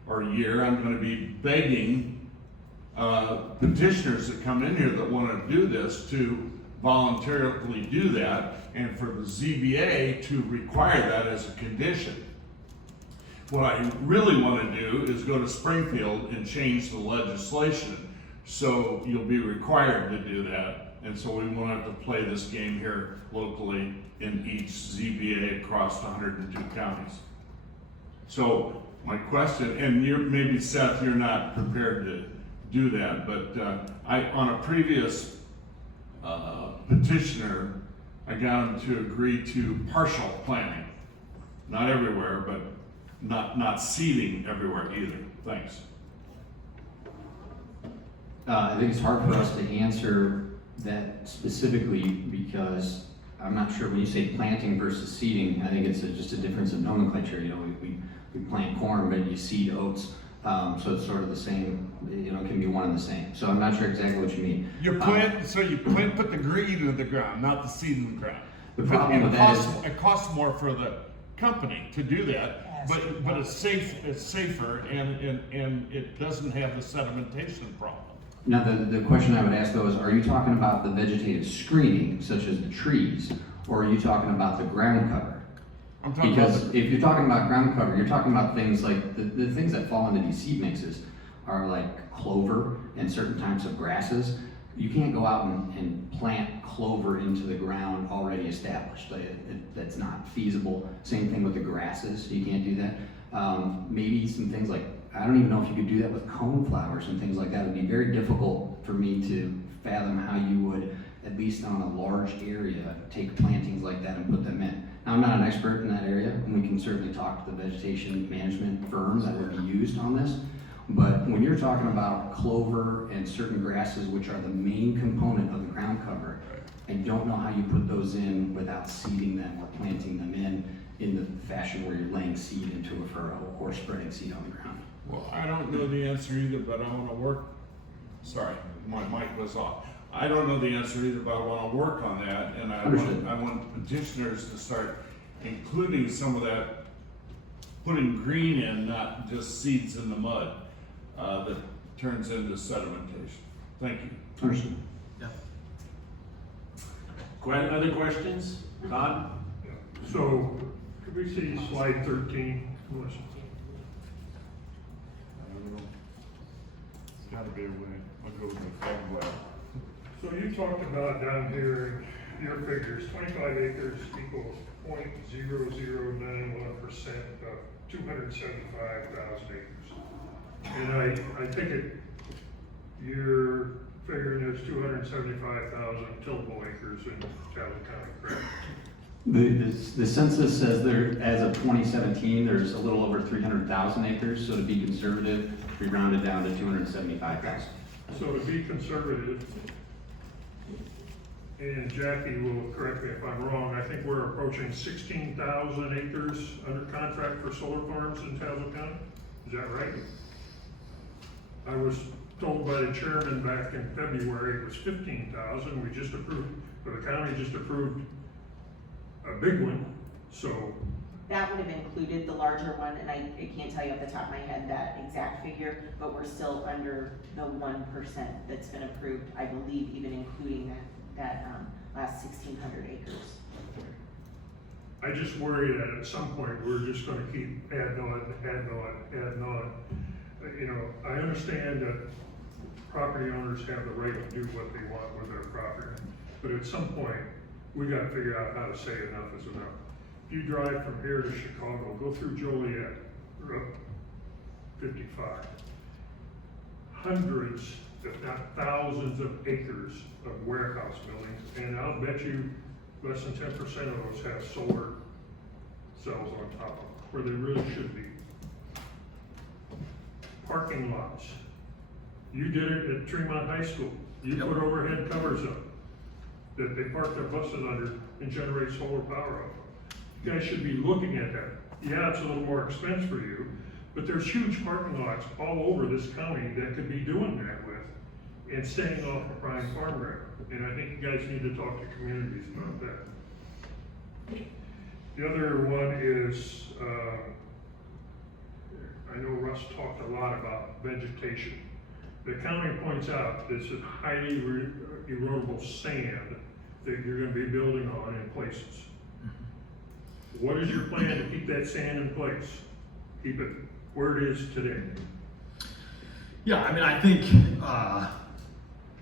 or a year, I'm gonna be begging petitioners that come in here that wanna do this to voluntarily do that, and for the ZBA to require that as a condition. What I really want to do is go to Springfield and change the legislation, so you'll be required to do that. And so we won't have to play this game here locally in each ZBA across 102 counties. So my question, and maybe Seth, you're not prepared to do that, but on a previous petitioner, I got him to agree to partial planting. Not everywhere, but not seeding everywhere either. Thanks. I think it's hard for us to answer that specifically because I'm not sure when you say planting versus seeding, I think it's just a difference of nomenclature. You know, we plant corn, but you seed oats, so it's sort of the same, you know, it can be one and the same. So I'm not sure exactly what you mean. You put the green in the ground, not the seed in the ground. The problem with that is It costs more for the company to do that, but it's safer and it doesn't have the sedimentation problem. now the question I would ask though is, are you talking about the vegetative screening, such as the trees, or are you talking about the ground cover? I'm talking Because about if you're talking about ground cover, you're talking about things like, the things that fall into these seed mixes are like clover and certain types of grasses. You can't go out and plant clover into the ground already established. That's not feasible. Same thing with the grasses, you can't do that. Maybe some things like, I don't even know if you could do that with coneflowers and things like that. It would be very difficult for me to fathom how you would, at least on a large area, take plantings like that and put them in. Now, I'm not an expert in that area, and we can certainly talk to the vegetation management firms that would be used on this. But when you're talking about clover and certain grasses, which are the main component of the ground cover, I don't know how you put those in without seeding them or planting them in the fashion where you're laying seed into a furrow or spreading seed on the ground. Well, I don't know the answer either, but I want to work. Sorry, my mic was off. I don't know the answer either, but I want to work on that, and I want petitioners to start including some of that, putting green in, not just seeds in the mud that turns into sedimentation. Thank you. Understood. Yeah. Other questions? Todd? So, could we see slide 13? It's gotta be a way. I'll go with the flag way. So you talked about down here, your figures, 25 acres equals 0.0091% of 275,000 acres. And I think you're figuring there's 275,000 tillable acres in Talbot County, correct? The census says there, as of 2017, there's a little over 300,000 acres, so to be conservative, we rounded down to 275,000. So to be conservative, and Jackie will correct me if I'm wrong, I think we're approaching 16,000 acres under contract for solar farms in Talbot County. Is that right? I was told by the chairman back in February it was 15,000. We just approved, but the county just approved a big one, so. That would have included the larger one, and I can't tell you off the top of my head that exact figure, but we're still under the 1% that's been approved, I believe, even including that last 1,600 acres. I just worry that at some point we're just gonna keep adding on. You know, I understand that property owners have the right to do what they want with their property. But at some point, we gotta figure out how to say enough is enough. If you drive from here to Chicago, go through Joliet, Route 55. Hundreds, if not thousands of acres of warehouse buildings, and I'll bet you less than 10% of those have solar cells on top of them, where they really should be. Parking lots. You did it at Tremont High School. You Yep. put overhead covers up that they park their buses under and generate solar power off of. You guys should be looking at that. Yeah, it's a little more expense for you, but there's huge parking lots all over this county that could be doing that with and staying off of prime farm ground. And I think you guys need to talk to communities about that. The other one is, I know Russ talked a lot about vegetation. The county points out this is highly erodible sand that you're gonna be building on in places. What is your plan to keep that sand in place? Keep it where it is today? Yeah, I mean, I think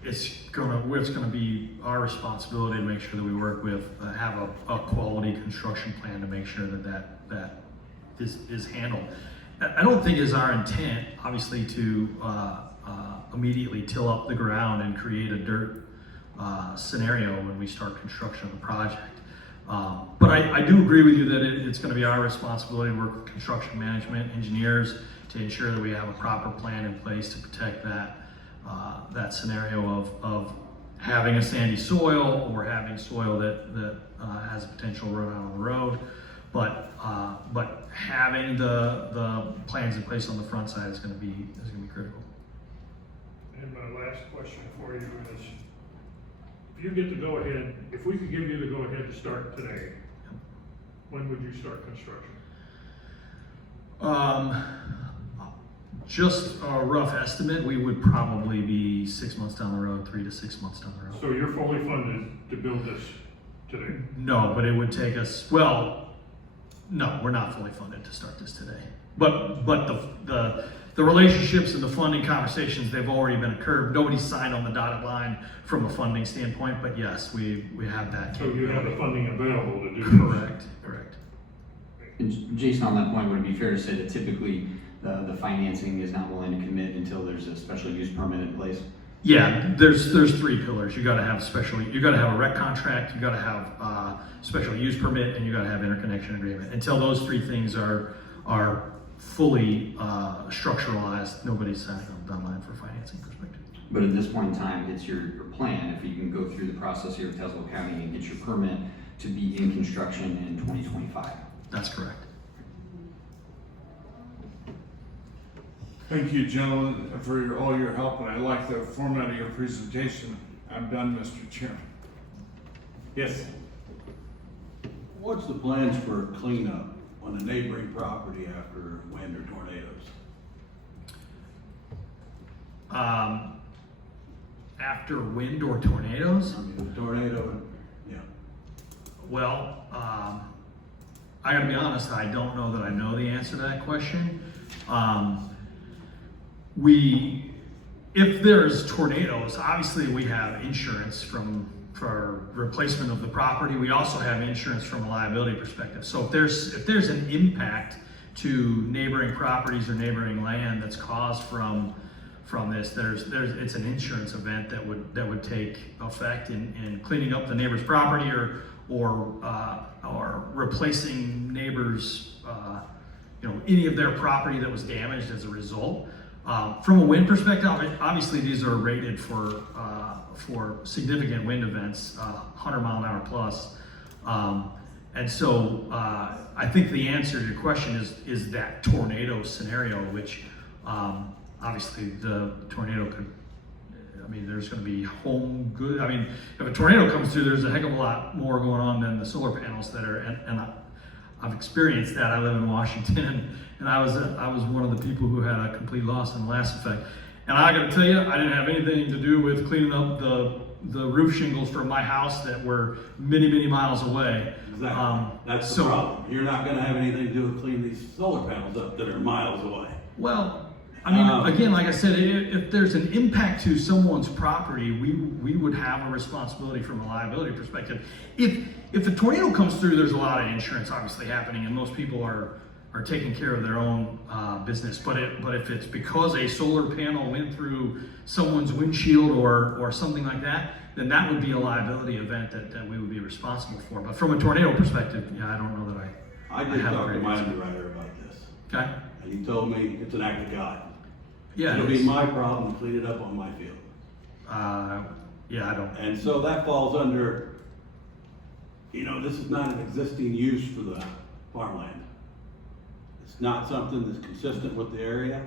it's gonna be our responsibility to make sure that we work with, have a quality construction plan to make sure that is handled. I don't think it's our intent, obviously, to immediately till up the ground and create a dirt scenario when we start construction of the project. But I do agree with you that it's going to be our responsibility to work with construction management engineers to ensure that we have a proper plan in place to protect that scenario of having a sandy soil or having soil that has a potential run out on the road. But having the plans in place on the front side is going to be critical. And my last question for you is, if you get the go-ahead, if we could give you the go-ahead to start today, when would you start construction? Just a rough estimate, we would probably be 6 months down the road, 3 to 6 months down the road. So you're fully funded to build this today? No, but it would take us, well, no, we're not fully funded to start this today. But the relationships and the funding conversations, they've already been occurred. Nobody's signed on the dotted line from a funding standpoint, but yes, we have that. So you have the funding available to do this? Correct. And Jason, on that point, would it be fair to say that typically the financing is not willing to commit until there's a special use permit in place? Yeah, there's 3 pillars. You gotta have a rec contract, you gotta have special use permit, and you gotta have interconnection agreement. Until those 3 things are fully structuralized, nobody's signing on the dotted line for a financing perspective. But at this point in time, it's your plan, if you can go through the process here with Tazewell County and get your permit to be in construction in 2025. That's correct. Thank you, gentlemen, for all your help, and I like the format of your presentation. I'm done, Mr. Chairman. Yes. What's the plans for cleanup on the neighboring property after wind or tornadoes? After wind or tornadoes? I mean, the tornado, yeah. Well, I gotta be honest, I don't know that I know the answer to that question. If there's tornadoes, obviously we have insurance for replacement of the property. We also have insurance from a liability perspective. So if there's an impact to neighboring properties or neighboring land that's caused from this, it's an insurance event that would take effect in cleaning up the neighbor's property or replacing neighbors, any of their property that was damaged as a result. From a wind perspective, obviously these are rated for significant wind events, 100 mile an hour plus. And so I think the answer to your question is that tornado scenario, which obviously the tornado could, there's going to be home good. If a tornado comes through, there's a heck of a lot more going on than the solar panels that are, and I've experienced that. I live in Washington, and I was one of the people who had a complete loss and blast effect. And I got to tell you, I didn't have anything to do with cleaning up the roof shingles from my house that were many, many miles away. Exactly. That's the problem. You're not gonna have anything to do with cleaning these solar panels up that are miles away. Well, I mean, again, like I said, if there's an impact to someone's property, we would have a responsibility from a liability perspective. If a tornado comes through, there's a lot of insurance obviously happening, and most people are taking care of their own business. But if it's because a solar panel went through someone's windshield or something like that, then that would be a liability event that we would be responsible for. But from a tornado perspective, yeah, I don't know that I did talk to my underwriter about this, Okay. and he told me it's an act of God. Yeah. It'll it be is. my problem to clean it up on my field. Yeah, I don't. And so that falls under, this is not an existing use for the farmland. It's not something that's consistent with the area,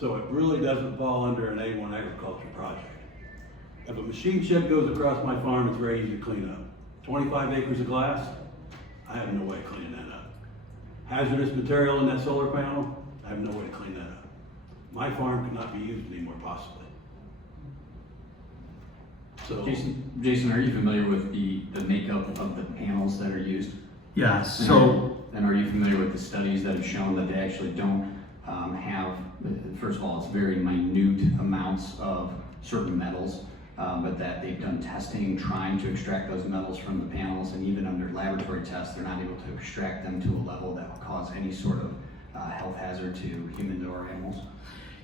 so it really doesn't fall under an A1 agriculture project. If a machine shed goes across my farm, it's very easy to clean up. 25 acres of glass, I have no way of cleaning that up. Hazardous material in that solar panel, I have no way to clean that up. My farm could not be used anymore, possibly. So, Jason, are you familiar with the makeup of the panels that are used? Yeah. So. And are you familiar with the studies that have shown that they actually don't have, first of all, it's very minute amounts of certain metals, but that they've done testing trying to extract those metals from the panels, and even under laboratory tests, they're not able to extract them to a level that will cause any sort of health hazard to humans or animals.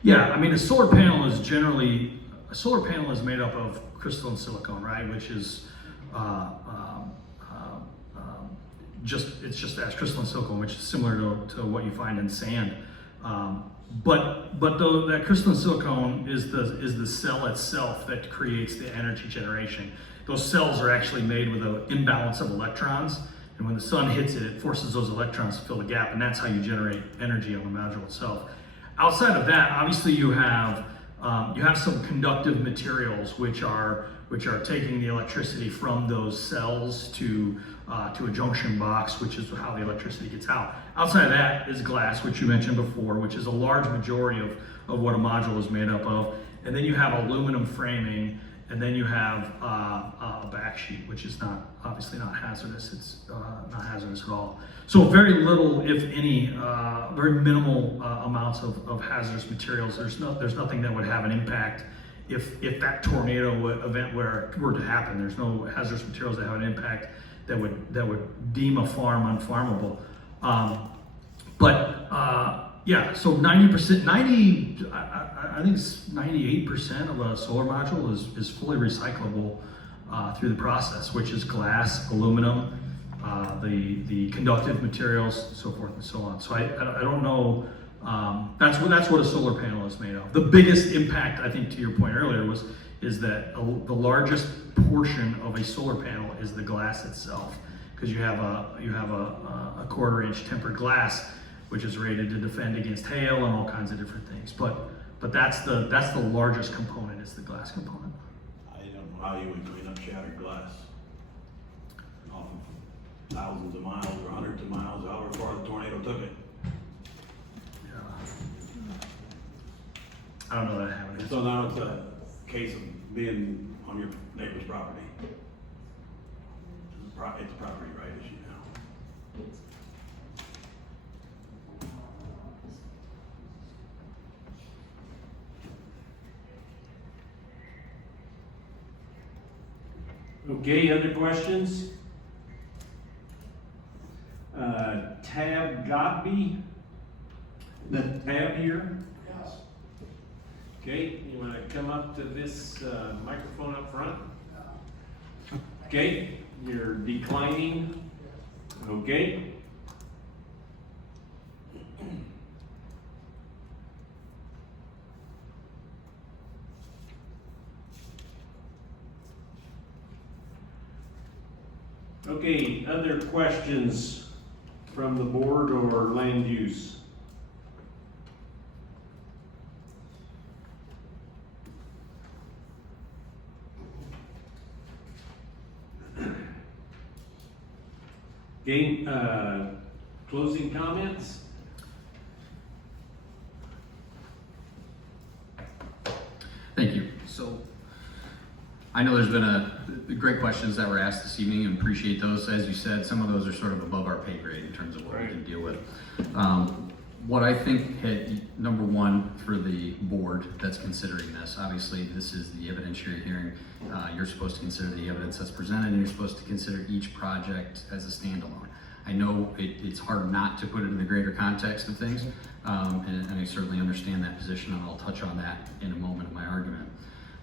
Yeah, I mean, a solar panel is made up of crystalline silicone, right? Which is it's just as crystalline silicone, which is similar to what you find in sand. But that crystalline silicone is the cell itself that creates the energy generation. Those cells are actually made with an imbalance of electrons, and when the sun hits it, it forces those electrons to fill the gap, and that's how you generate energy on the module itself. Outside of that, obviously you have some conductive materials which are taking the electricity from those cells to a junction box, which is how the electricity gets out. Outside of that is glass, which you mentioned before, which is a large majority of what a module is made up of. And then you have aluminum framing, and then you have a back sheet, which is obviously not hazardous. It's not hazardous at all. So very little, if any, very minimal amounts of hazardous materials. There's nothing that would have an impact if that tornado event were to happen. There's no hazardous materials that have an impact that would deem a farm unfarmable. Yeah, so 90%, I think it's 98% of a solar module is fully recyclable through the process, which is glass, aluminum, the conductive materials, so forth and so on. So I don't know. That's what a solar panel is made of. The biggest impact, I think, to your point earlier, is that the largest portion of a solar panel is the glass itself, because you have a 1/4 inch tempered glass, which is rated to defend against hail and all kinds of different things. But that's the largest component, is the glass component. I don't know how you would clean up shattered glass. Often thousands of miles or hundreds of miles, however far the tornado took it. I don't know that I have it. So now it's a case of being on your neighbor's property. It's a property right issue now. Okay, other questions? Tab Godby? The tab here? Yes. Okay, you wanna come up to this microphone up front? Okay, you're declining. Okay. Okay, other questions from the board or land use? Okay, closing comments? Thank you. So I know there's been great questions that were asked this evening, and appreciate those. As you said, some of those are sort of above our pay grade in terms of what we can deal with. what I think, number one, for the board that's considering this, obviously this is the evidentiary hearing. You're supposed to consider the evidence that's presented, and you're supposed to consider each project as a standalone. I know it's hard not to put it in the greater context of things, and I certainly understand that position, and I'll touch on that in a moment in my argument.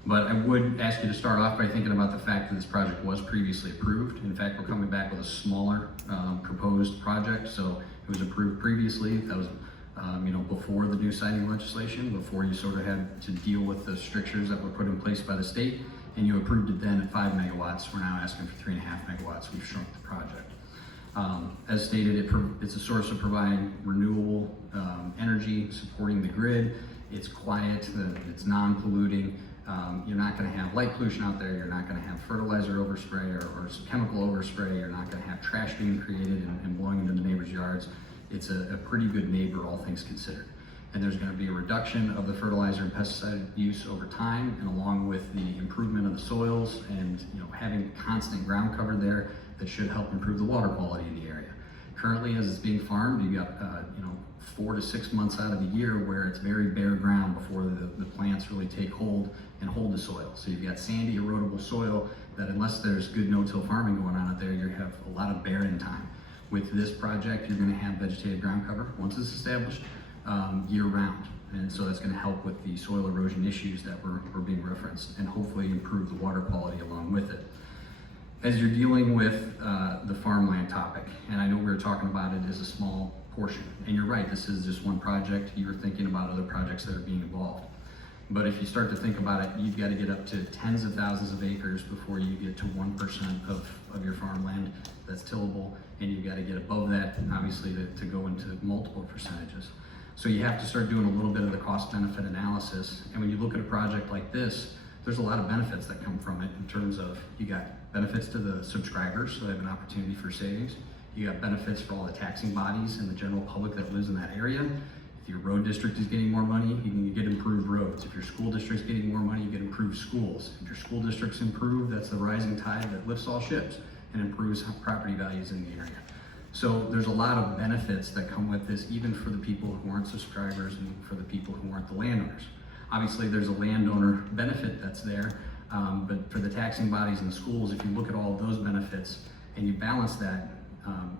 But I would ask you to start off by thinking about the fact that this project was previously approved. In fact, we're coming back with a smaller proposed project, so it was approved previously. That was before the new siting legislation, before you sort of had to deal with the strictures that were put in place by the state, and you approved it then at 5 megawatts. We're now asking for 3.5 megawatts. We've shrunk the project. As stated, it's a source of providing renewable energy, supporting the grid. It's quiet, it's non-polluting. You're not going to have light pollution out there. You're not going to have fertilizer overspray or chemical overspray. You're not going to have trash being created and blowing into the neighbors' yards. It's a pretty good neighbor, all things considered. And there's going to be a reduction of the fertilizer and pesticide use over time, and along with the improvement of the soils and having constant ground cover there, that should help improve the water quality in the area. Currently, as it's being farmed, you got 4 to 6 months out of the year where it's very bare ground before the plants really take hold and hold the soil. So you've got sandy, erodible soil that, unless there's good no-till farming going on out there, you have a lot of barren time. With this project, you're going to have vegetated ground cover once it's established year-round, and so that's going to help with the soil erosion issues that were being referenced, and hopefully improve the water quality along with it. As you're dealing with the farmland topic, and I know we were talking about it as a small portion, and you're right, this is just one project. You were thinking about other projects that are being involved. But if you start to think about it, you've got to get up to tens of thousands of acres before you get to 1% of your farmland that's tillable, and you've got to get above that, obviously, to go into multiple percentages. So you have to start doing a little bit of the cost-benefit analysis, and when you look at a project like this, there's a lot of benefits that come from it in terms of, you got benefits to the subscribers, so they have an opportunity for savings. You got benefits for all the taxing bodies and the general public that lives in that area. If your road district is getting more money, you can get improved roads. If your school district's getting more money, you get improved schools. If your school district's improved, that's the rising tide that lifts all ships and improves property values in the area. So there's a lot of benefits that come with this, even for the people who aren't subscribers and for the people who aren't the landowners. Obviously, there's a landowner benefit that's there, but for the taxing bodies and the schools, if you look at all of those benefits and you balance that,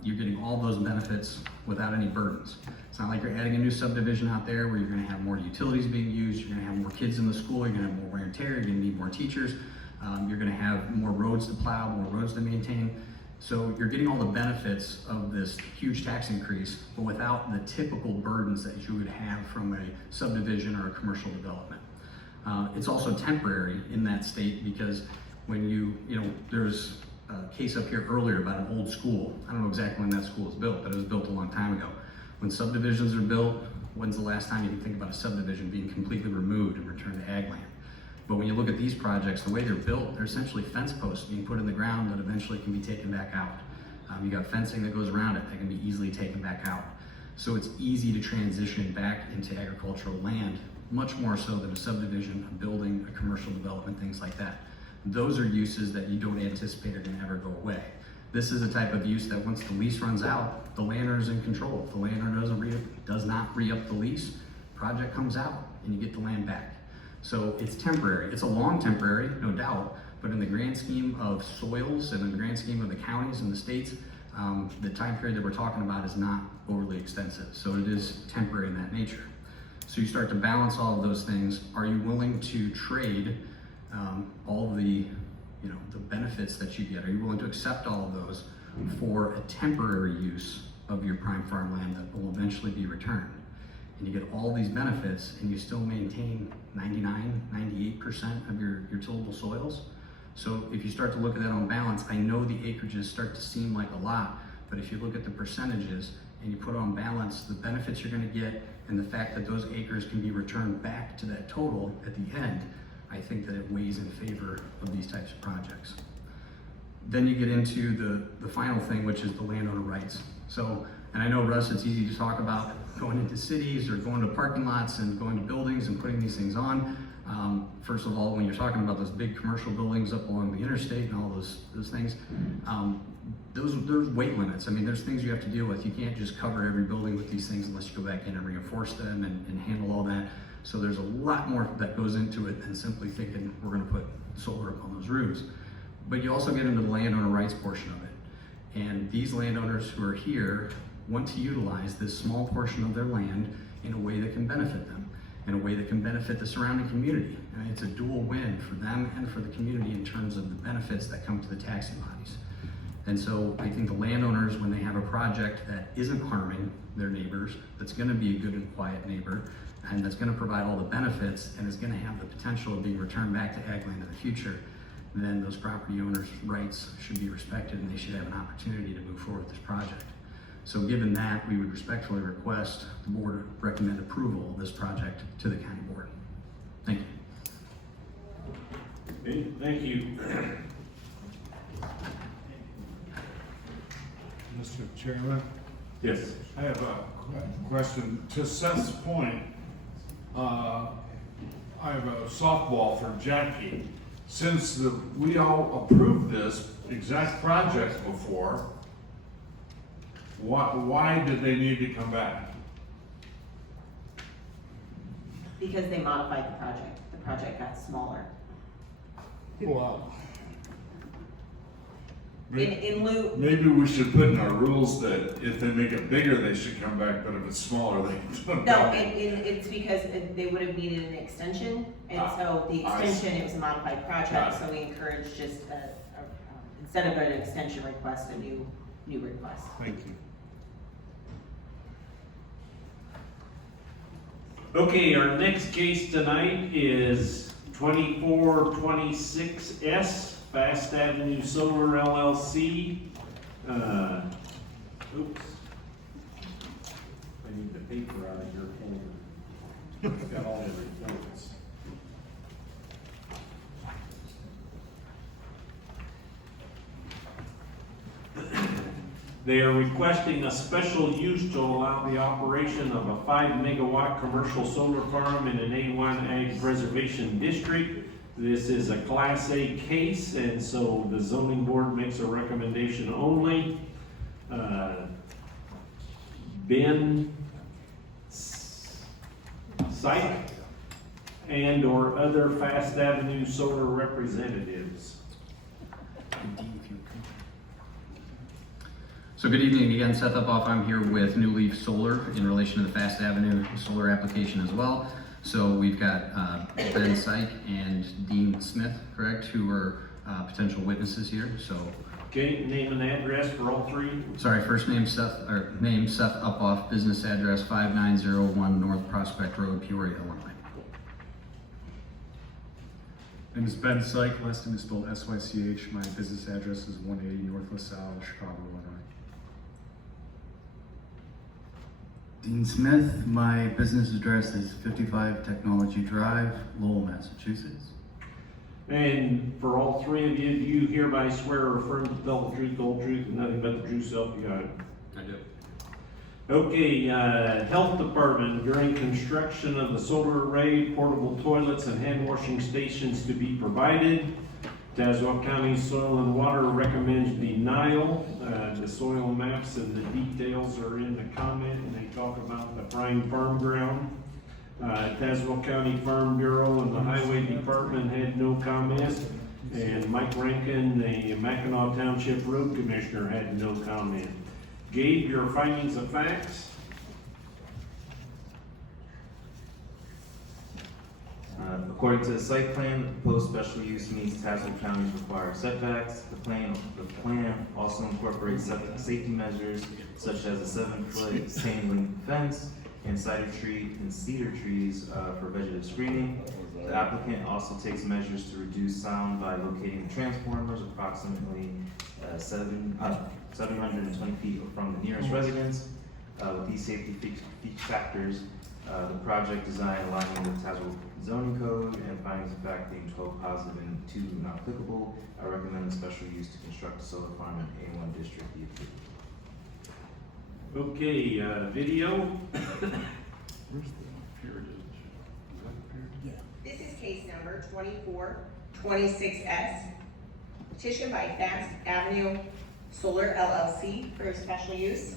you're getting all those benefits without any burdens. It's not like you're adding a new subdivision out there where you're going to have more utilities being used, you're going to have more kids in the school, you're going to have more wear and tear, you're going to need more teachers, you're going to have more roads to plow, more roads to maintain. So you're getting all the benefits of this huge tax increase, but without the typical burdens that you would have from a subdivision or a commercial development. It's also temporary in that state, because when there's a case up here earlier about an old school. I don't know exactly when that school was built, but it was built a long time ago. When subdivisions are built, when's the last time you can think about a subdivision being completely removed and returned to ag land? But when you look at these projects, the way they're built, they're essentially fence posts being put in the ground that eventually can be taken back out. You got fencing that goes around it that can be easily taken back out. So it's easy to transition back into agricultural land, much more so than a subdivision, a building, a commercial development, things like that. Those are uses that you don't anticipate are gonna ever go away. This is a type of use that once the lease runs out, the landowner's in control. If the landowner does not re-up the lease, project comes out and you get the land back. So it's temporary. It's a long temporary, no doubt, but in the grand scheme of soils and in the grand scheme of the counties and the states, the time period that we're talking about is not overly extensive. So it is temporary in that nature. So you start to balance all of those things. Are you willing to trade all of the benefits that you get? Are you willing to accept all of those for a temporary use of your prime farmland that will eventually be returned? And you get all these benefits and you still maintain 99, 98% of your tillable soils. So if you start to look at that on balance, I know the acreages start to seem like a lot, but if you look at the percentages and you put on balance the benefits you're going to get and the fact that those acres can be returned back to that total at the end, I think that it weighs in favor of these types of projects. Then you get into the final thing, which is the landowner rights. So, and I know, Russ, it's easy to talk about going into cities or going to parking lots and going to buildings and putting these things on. First of all, when you're talking about those big commercial buildings up along the interstate and all those things, there's weight limits. I mean, there's things you have to deal with. You can't just cover every building with these things unless you go back in and reinforce them and handle all that. So there's a lot more that goes into it than simply thinking we're gonna put solar up on those roofs. But you also get into the landowner rights portion of it. And these landowners who are here want to utilize this small portion of their land in a way that can benefit them, in a way that can benefit the surrounding community. And it's a dual win for them and for the community in terms of the benefits that come to the taxing bodies. And so I think the landowners, when they have a project that isn't harming their neighbors, that's gonna be a good and quiet neighbor, and that's gonna provide all the benefits, and is gonna have the potential of being returned back to ag land in the future, then those property owners' rights should be respected and they should have an opportunity to move forward with this project. So given that, we would respectfully request the board recommend approval of this project to the county board. Thank you. Okay, thank you. Mr. Chairman, Yes. I have a question. To Seth's point, I have a softball for Jackie. Since we all approved this exact project before, why did they need to come back? Because they modified the project got smaller. Well, In lieu, maybe we should put in our rules that if they make it bigger, they should come back, but if it's smaller, they can come no, back. it's because they would have needed an extension, and so the I see. extension, it was a modified Got project, it. so we encouraged just instead of an extension request, a new request. Thank you. Okay, our next case tonight is 2426S, Fast Avenue Solar LLC. Oops. I need the paper out of your folder. I've got all the reports. They are requesting a special use to allow the operation of a 5-megawatt commercial solar farm in an A1 Ag Preservation District. This is a Class A case, and so the zoning board makes a recommendation only. Ben Syke and/or other Fast Avenue Solar representatives. So good evening again, Seth Upoff. I'm here with New Leaf Solar in relation to the Fast Avenue solar application as well. So we've got Ben Syke and Dean Smith, correct, who are potential witnesses here. So, Okay, name and address for all three. sorry, first name Seth Upoff, business address 5901 North Prospect Road, Peoria, Illinois. My name is Ben Syke, last name is spelled S-Y-C-H. My business address is 180 North LaSalle, Chicago, Illinois. Dean Smith, my business address is 55 Technology Drive, Lowell, Massachusetts. And for all three of you, do you hereby swear or affirm to tell the truth, the whole truth, and nothing but the true self you got? I do. Okay, Health Department, during construction of the solar array, portable toilets and hand washing stations to be provided. Tazewell County Soil and Water recommends denial. The soil maps and the details are in the comment, and they talk about the prime farm ground. Tazewell County Farm Bureau and the Highway Department had no comment. And Mike Rankin, the Mackinac Township Road Commissioner, had no comment. Gabe, your findings of facts? According to the site plan, the proposed special use meets Tazewell County's required setbacks. The plan also incorporates safety measures such as a 7-foot chain link fence and cedar trees for vegetative screening. The applicant also takes measures to reduce sound by locating the transformers approximately 720 feet from the nearest residence. With these safety factors, the project design aligning with Tazewell zoning code and findings of fact being 12 positive and 2 not applicable, I recommend the special use to construct a solar farm in A1 district be approved. Okay, video. This is case 2426S. Petition by Fast Avenue Solar LLC for special use.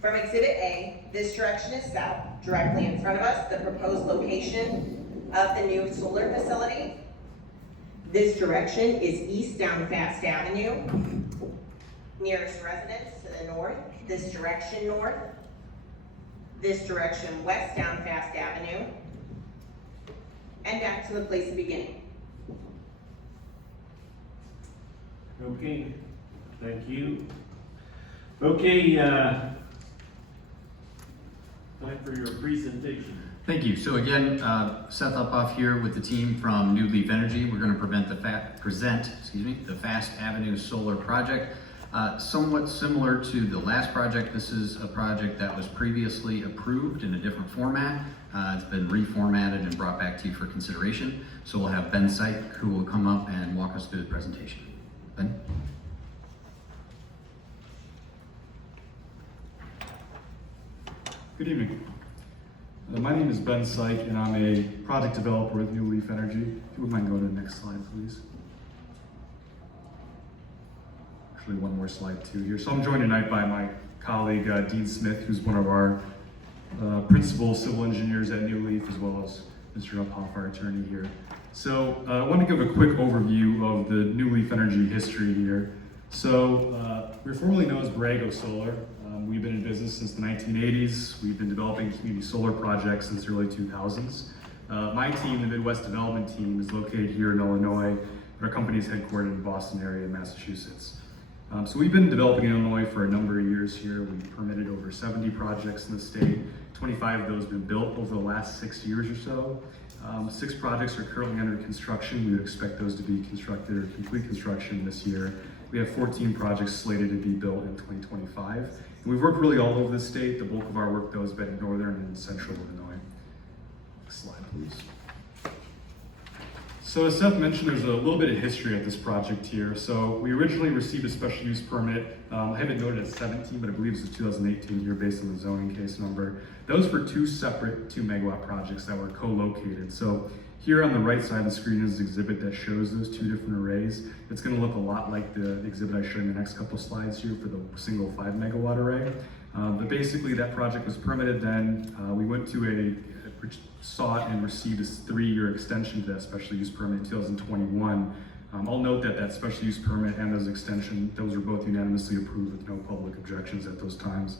From Exhibit A, this direction is south. Directly in front of us, the proposed location of the new solar facility. This direction is east down Fast Avenue. Nearest residence to the north, this direction north. This direction west down Fast Avenue. And back to the place of beginning. Okay, thank you. Okay, time for your presentation. Thank you. So again, Seth Upoff here with the team from New Leaf Energy. We're going to present the Fast Avenue Solar Project. Somewhat similar to the last project, this is a project that was previously approved in a different format. It's been reformatted and brought back to you for consideration. So we'll have Ben Syke, who will come up and walk us through the presentation. Ben? Good evening. My name is Ben Syke, and I'm a project developer with New Leaf Energy. If you would mind going to the next slide, please. Actually, one more slide too here. So I'm joined tonight by my colleague, Dean Smith, who's one of our principal civil engineers at New Leaf, as well as Mr. Uphoff, our attorney here. So I want to give a quick overview of the New Leaf Energy history here. So we're formerly known as Borrego Solar. We've been in business since the 1980s. We've been developing community solar projects since the early 2000s. My team, the Midwest Development Team, is located here in Illinois, but our company is headquartered in the Boston area in Massachusetts. So we've been developing in Illinois for a number of years here. We've permitted over 70 projects in the state. 25 of those have been built over the last 6 years or so. 6 projects are currently under construction. We would expect those to be constructed or complete construction this year. We have 14 projects slated to be built in 2025. And we've worked really all over the state. The bulk of our work, though, has been in northern and central Illinois. Next slide, please. So as Seth mentioned, there's a little bit of history of this project here. So we originally received a special use permit. I have it noted at 17, but I believe this is 2018 year based on the zoning case number. Those were 2 separate 2 megawatt projects that were co-located. So here on the right side of the screen is an exhibit that shows those 2 different arrays. It's going to look a lot like the exhibit I show in the next couple slides here for the single 5 megawatt array. But basically that project was permitted then. We went to sought and received a 3-year extension to that special use permit in 2021. I'll note that that special use permit and those extension, those were both unanimously approved with no public objections at those times.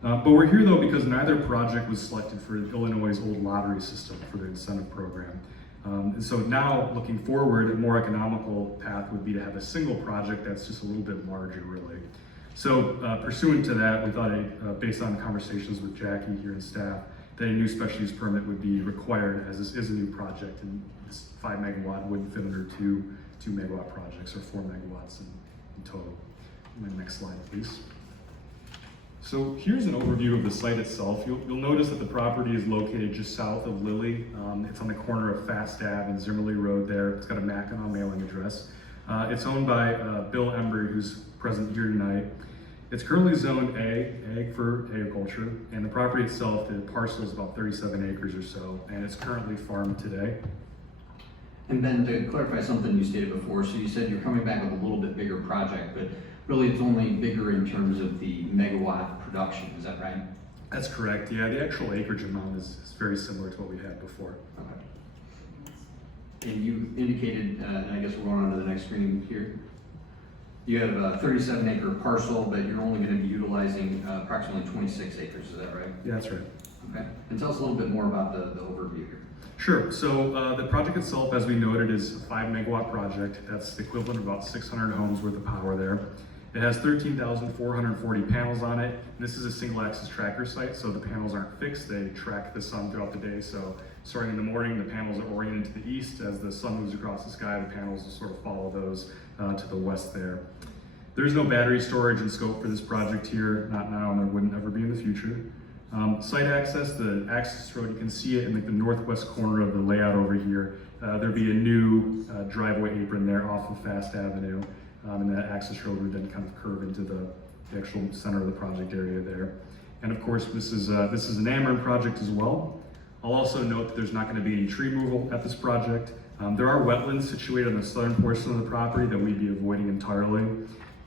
But we're here though because neither project was selected for Illinois' old lottery system for the incentive program. And so now looking forward, a more economical path would be to have a single project that's just a little bit larger really. So pursuant to that, we thought, based on conversations with Jackie here and staff, that a new special use permit would be required as this is a new project and this 5 megawatt wouldn't fit under 2 megawatt projects or 4 megawatts in total. My next slide, please. So here's an overview of the site itself. You'll notice that the property is located just south of Lilly. It's on the corner of Fast Ave and Zimmerly Road there. It's got a Mackinac mailing address. It's owned by Bill Embry, who's present here tonight. It's currently zoned ag for agriculture, and the property itself, the parcel is about 37 acres or so, and it's currently farmed today. And Ben, to clarify something you stated before, so you said you're coming back with a little bit bigger project, but really it's only bigger in terms of the megawatt production, is that right? That's correct, yeah. The actual acreage amount is very similar to what we had before. Okay. And you indicated, and I guess we're going on to the next screen here, you have a 37 acre parcel, but you're only going to be utilizing approximately 26 acres, is that right? Yeah, that's right. Okay, and tell us a little bit more about the overview here. Sure, so the project itself, as we noted, is a 5 megawatt project. That's the equivalent of about 600 homes worth of power there. It has 13,440 panels on it. This is a single axis tracker site, so the panels aren't fixed. They track the sun throughout the day. So starting in the morning, the panels are oriented to the east. As the sun moves across the sky, the panels will sort of follow those to the west there. There's no battery storage in scope for this project here, not now, and there wouldn't ever be in the future. Site access, the access road, you can see it in the northwest corner of the layout over here. There'd be a new driveway apron there off of Fast Avenue, and that access road would then kind of curve into the actual center of the project area there. And of course, this is an Ameren project as well. I'll also note that there's not going to be any tree removal at this project. There are wetlands situated on the southern portion of the property that we'd be avoiding entirely.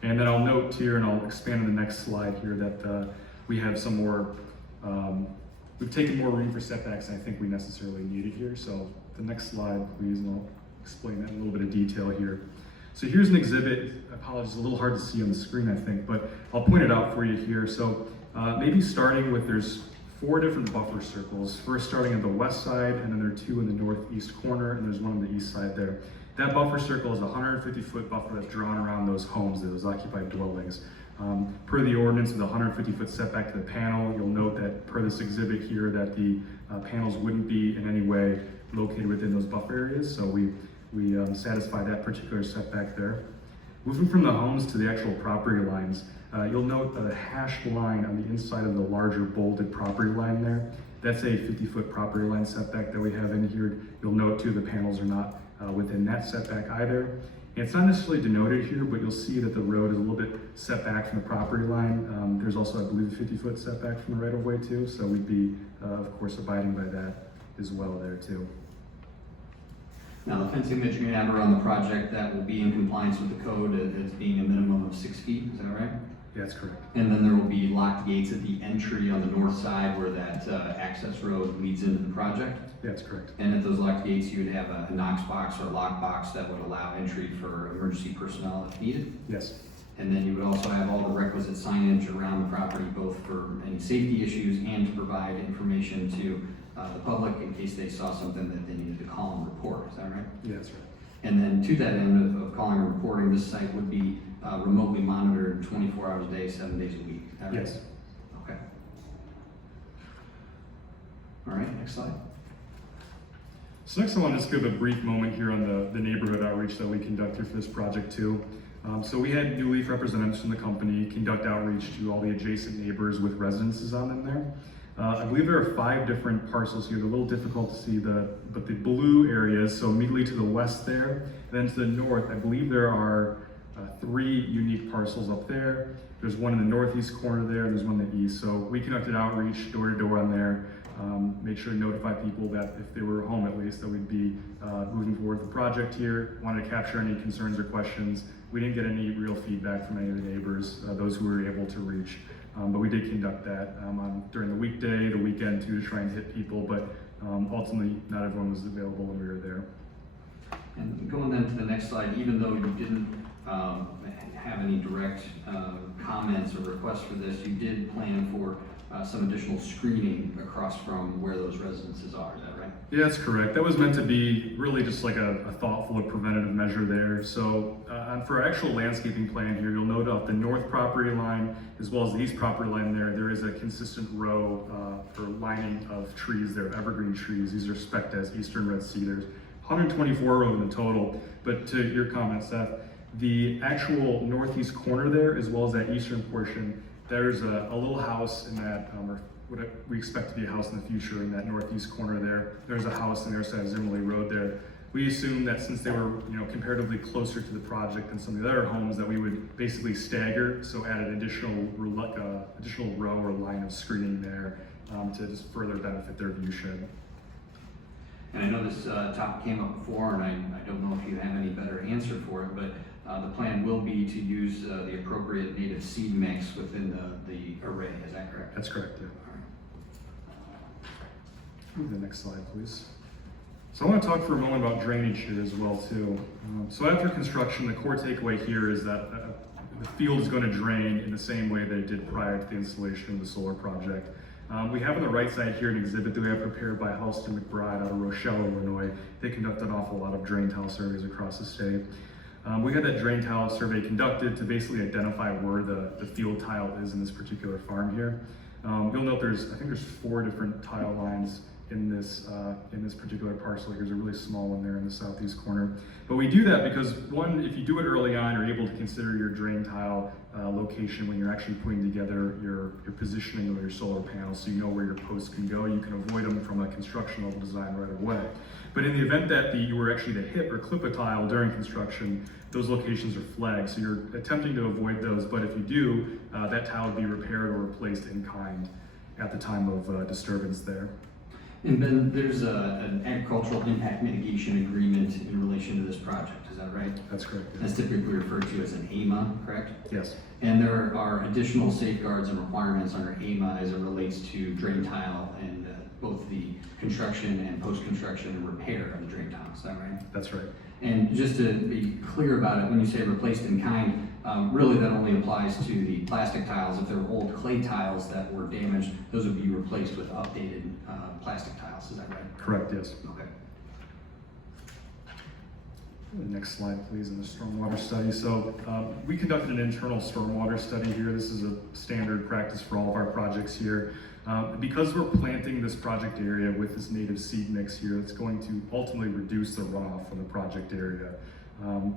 And then I'll note here, and I'll expand on the next slide here, that we have some more, we've taken more room for setbacks than I think we necessarily needed here. So the next slide, please, and I'll explain that in a little bit of detail here. So here's an exhibit. I apologize, a little hard to see on the screen, I think, but I'll point it out for you here. So maybe starting with, there's 4 different buffer circles. First starting at the west side, and then there are 2 in the northeast corner, and there's one on the east side there. That buffer circle is a 150-foot buffer that's drawn around those homes, those occupied dwellings. Per the ordinance with a 150-foot setback to the panel, you'll note that per this exhibit here that the panels wouldn't be in any way located within those buffer areas, so we satisfy that particular setback there. Moving from the homes to the actual property lines, you'll note a hashed line on the inside of the larger bolded property line there. That's a 50-foot property line setback that we have in here. You'll note too the panels are not within that setback either. And it's not necessarily denoted here, but you'll see that the road is a little bit set back from the property line. There's also, I believe, a 50-foot setback from the right-of-way too, so we'd be, of course, abiding by that as well there too. Now, the fencing that you're gonna have around the project, that will be in compliance with the code as being a minimum of 6 feet, is that right? Yeah, that's correct. And then there will be locked gates at the entry on the north side where that access road leads into the project. Yeah, that's correct. And at those locked gates, you would have a Knox box or a lock box that would allow entry for emergency personnel if needed. Yes. And then you would also have all the requisite signage around the property, both for any safety issues and to provide information to the public in case they saw something that they needed to call and report. Is that right? Yeah, that's right. And then to that end of calling and reporting, this site would be remotely monitored 24 hours a day, 7 days a week. Is that right? Yes. Okay. All right, next slide. So next I want to just give a brief moment here on the neighborhood outreach that we conducted for this project too. So we had New Leaf representatives from the company conduct outreach to all the adjacent neighbors with residences on them there. I believe there are 5 different parcels here. They're a little difficult to see, but the blue areas, so immediately to the west there, and then to the north, I believe there are 3 unique parcels up there. There's one in the northeast corner there, and there's one in the east. So we conducted outreach door to door on there, made sure to notify people that if they were home at least, that we'd be moving forward with the project here. Wanted to capture any concerns or questions. We didn't get any real feedback from any of the neighbors, those who we were able to reach. But we did conduct that during the weekday, the weekend too, to try and hit people, but ultimately not everyone was available when we were there. And going then to the next slide, even though you didn't have any direct comments or requests for this, you did plan for some additional screening across from where those residences are, is that right? Yeah, that's correct. That was meant to be really just like a thoughtful or preventative measure there. So for our actual landscaping plan here, you'll note off the north property line as well as the east property line there is a consistent row for lining of trees there, evergreen trees. These are spec'd as eastern red cedars. 124 rows in the total, but to your comment, Seth, the actual northeast corner there, as well as that eastern portion, there's a little house in that, or what we expect to be a house in the future in that northeast corner there. There's a house on the other side of Zimmerly Road there. We assumed that since they were, comparatively closer to the project than some of the other homes, that we would basically stagger, so add an additional row or line of screening there to just further benefit their view shed. And I know this topic came up before, and I don't know if you have any better answer for it, but the plan will be to use the appropriate native seed mix within the array, is that correct? That's correct, yeah. Move to the next slide, please. So I want to talk for a moment about drainage here as well too. So after construction, the core takeaway here is that the field is going to drain in the same way that it did prior to the installation of the solar project. We have on the right side here an exhibit that we have prepared by Halston McBride out of Rochelle, Illinois. They conduct an awful lot of drain tile surveys across the state. We had that drain tile survey conducted to basically identify where the field tile is in this particular farm here. You'll note I think there's 4 different tile lines in this particular parcel. Here's a really small one there in the southeast corner. But we do that because, one, if you do it early on, you're able to consider your drain tile location when you're actually putting together your positioning of your solar panels, so you know where your posts can go. You can avoid them from a construction level design right away. But in the event that you were actually to hit or clip a tile during construction, those locations are flagged. So you're attempting to avoid those, but if you do, that tile would be repaired or replaced in kind at the time of disturbance there. And Ben, there's an agricultural impact mitigation agreement in relation to this project, is that right? That's correct. That's typically referred to as an AMA, correct? Yes. And there are additional safeguards and requirements under AMA as it relates to drain tile and both the construction and post-construction and repair of the drain tile, is that right? That's right. And just to be clear about it, when you say replaced in kind, really that only applies to the plastic tiles. If there were old clay tiles that were damaged, those would be replaced with updated plastic tiles, is that right? Correct, yes. Okay. The next slide, please, in the stormwater study. So we conducted an internal stormwater study here. This is a standard practice for all of our projects here. Because we're planting this project area with this native seed mix here, it's going to ultimately reduce the runoff from the project area.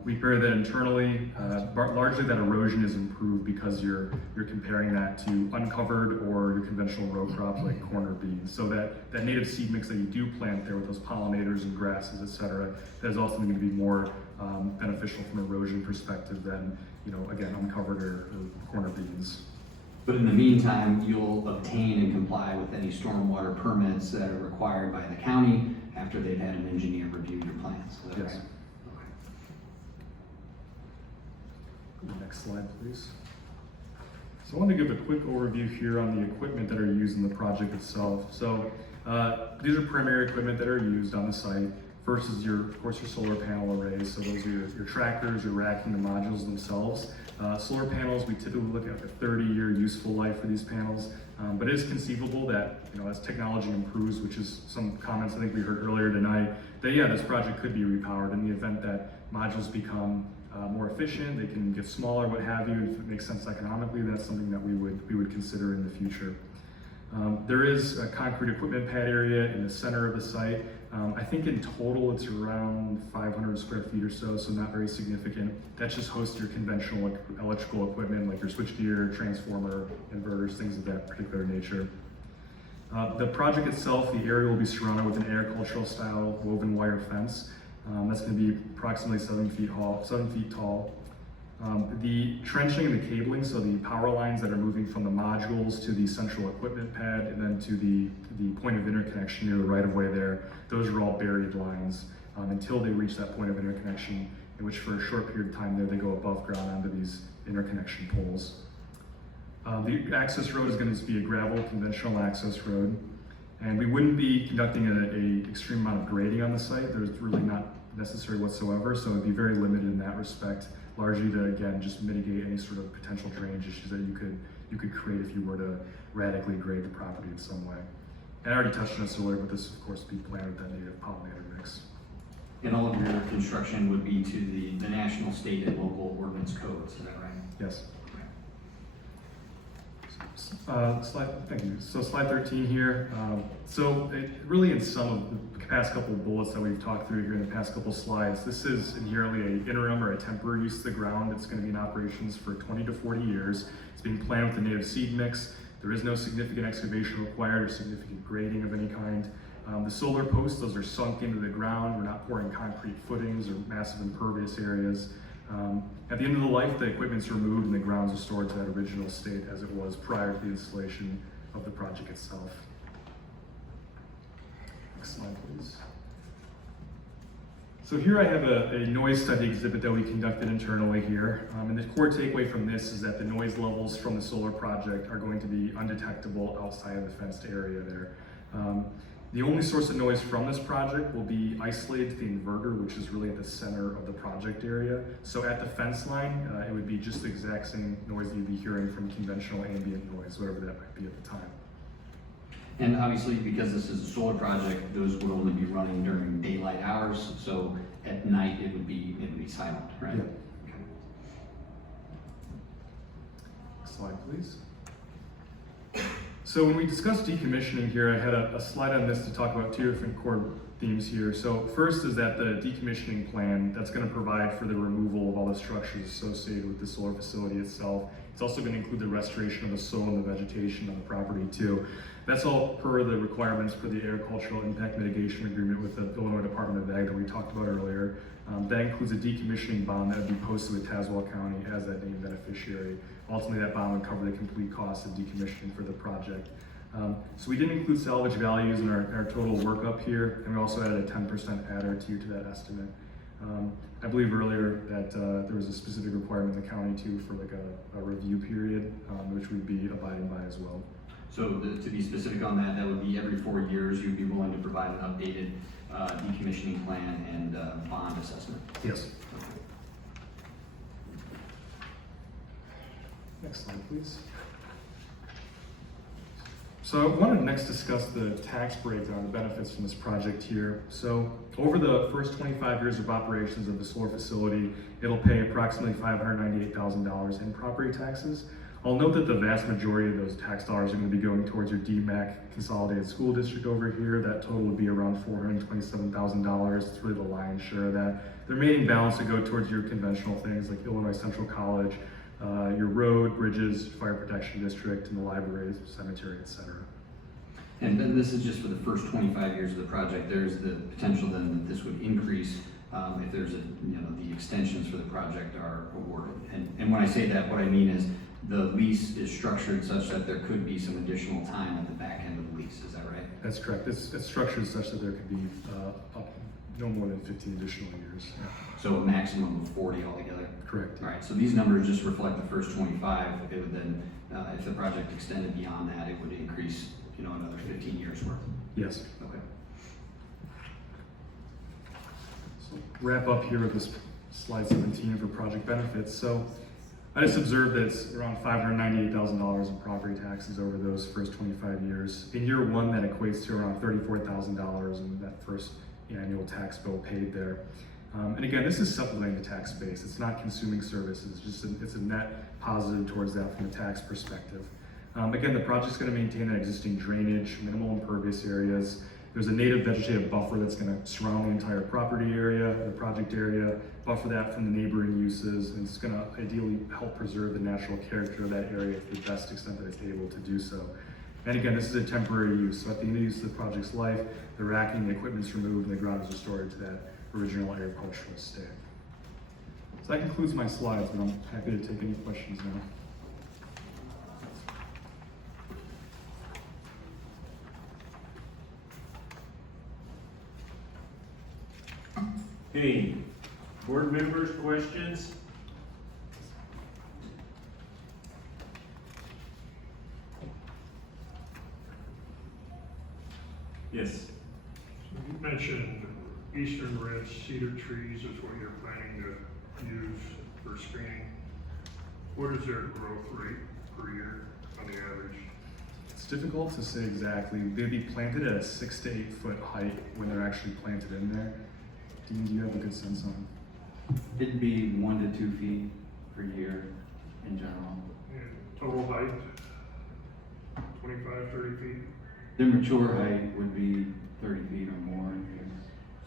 We pair that internally. Largely that erosion is improved because you're comparing that to uncovered or your conventional row crops like corn or beans. So that native seed mix that you do plant there with those pollinators and grasses, etc., that is also going to be more beneficial from an erosion perspective than, again, uncovered or corn or beans. But in the meantime, you'll obtain and comply with any stormwater permits that are required by the county after they've had an engineer review your plans, is that Yes. right? Next slide, please. So I want to give a quick overview here on the equipment that are used in the project itself. So these are primary equipment that are used on the site. First is of course, your solar panel arrays. So those are your trackers, your racking, the modules themselves. Solar panels, we typically look at a 30-year useful life for these panels. But it is conceivable that, as technology improves, which is some comments I think we heard earlier tonight, that this project could be repowered in the event that modules become more efficient, they can get smaller, what have you. If it makes sense economically, that's something that we would consider in the future. There is a concrete equipment pad area in the center of the site. I think in total it's around 500 square feet or so, so not very significant. That just hosts your conventional electrical equipment like your switchgear, transformer, inverters, things of that particular nature. The project itself, the area will be surrounded with an agricultural style woven wire fence. That's going to be approximately 7 feet tall. The trenching and the cabling, so the power lines that are moving from the modules to the central equipment pad and then to the point of interconnection near the right-of-way there, those are all buried lines until they reach that point of interconnection, in which for a short period of time there they go above ground onto these interconnection poles. The access road is going to be a gravel conventional access road. And we wouldn't be conducting an extreme amount of grading on the site. There's really not necessary whatsoever, so it'd be very limited in that respect, largely to, again, just mitigate any sort of potential drainage issues that you could create if you were to radically grade the property in some way. And I already touched on this earlier, but this, of course, would be planted with that native pollinator mix. And all of your construction would be to the national, state, and local ordinance codes, is that right? Yes. Thank you. So slide 13 here. Really in some of the past couple of bullets that we've talked through here in the past couple slides, this is inherently an interim or a temporary use of the ground. It's going to be in operations for 20 to 40 years. It's being planted with a native seed mix. There is no significant excavation required or significant grading of any kind. The solar posts, those are sunk into the ground. We're not pouring concrete footings or massive impervious areas. At the end of the life, the equipment's removed and the grounds are stored to that original state as it was prior to the installation of the project itself. Next slide, please. So here I have a noise study exhibit that we conducted internally here. And the core takeaway from this is that the noise levels from the solar project are going to be undetectable outside of the fenced area there. The only source of noise from this project will be isolated to the inverter, which is really at the center of the project area. So at the fence line, it would be just the exact same noise that you'd be hearing from conventional ambient noise, whatever that might be at the time. And obviously, because this is a solar project, those would only be running during daylight hours. So at night, it would be silent, right? Yeah. Okay. Next slide, please. So when we discussed decommissioning here, I had a slide on this to talk about two different core themes here. So first is that the decommissioning plan, that's going to provide for the removal of all the structures associated with the solar facility itself. It's also going to include the restoration of the soil and the vegetation on the property too. That's all per the requirements for the agricultural impact mitigation agreement with the Illinois Department of Ag that we talked about earlier. That includes a decommissioning bond that would be posted with Tazewell County as that named beneficiary. Ultimately, that bond would cover the complete cost of decommissioning for the project. So we didn't include salvage values in our total workup here, and we also added a 10% adder to that estimate. I believe earlier that there was a specific requirement in the county too for like a review period, which we'd be abiding by as well. So to be specific on that, that would be every 4 years you'd be willing to provide an updated decommissioning plan and bond assessment. Yes. Next slide, please. So I want to next discuss the tax breakdown, the benefits from this project here. So over the first 25 years of operations of the solar facility, it'll pay approximately $598,000 in property taxes. I'll note that the vast majority of those tax dollars are going to be going towards your DMAC consolidated school district over here. That total would be around $427,000. It's really the lion's share of that. The remaining balance would go towards your conventional things like Illinois Central College, your road, bridges, fire protection district, and the library, cemetery, etc. And then this is just for the first 25 years of the project. There's the potential then that this would increase if there's the extensions for the project are awarded. And when I say that, what I mean is the lease is structured such that there could be some additional time at the back end of the lease. Is that right? That's correct. It's structured such that there could be up no more than 15 additional years. Yeah. So a maximum of 40 altogether? Correct. All right, so these numbers just reflect the first 25. It would then, if the project extended beyond that, it would increase, another 15 years worth. Yes. Okay. So wrap up here with this slide 17 for project benefits. So I just observed that it's around $598,000 in property taxes over those first 25 years. In year one, that equates to around $34,000 in that first annual tax bill paid there. And again, this is supplementing the tax base. It's not consuming services. It's a net positive towards that from a tax perspective. Again, the project's going to maintain that existing drainage, minimal impervious areas. There's a native vegetative buffer that's going to surround the entire property area, the project area, buffer that from the neighboring uses, and it's going to ideally help preserve the natural character of that area to the best extent that it's able to do so. And again, this is a temporary use, so at the end of use of the project's life, the racking, the equipment's removed, and the ground is restored to that original agricultural state. So that concludes my slides, but I'm happy to take any questions now. Hey, board members, questions? Yes. You mentioned eastern red cedar trees is what you're planning to use for screening. What is their growth rate per year on the average? It's difficult to say exactly. They'd be planted at a 6 to 8 foot height when they're actually planted in there. Dean, do you have a good sense on? It'd be 1 to 2 feet per year in general. And total height, 25, 30 feet? Their mature height would be 30 feet or more.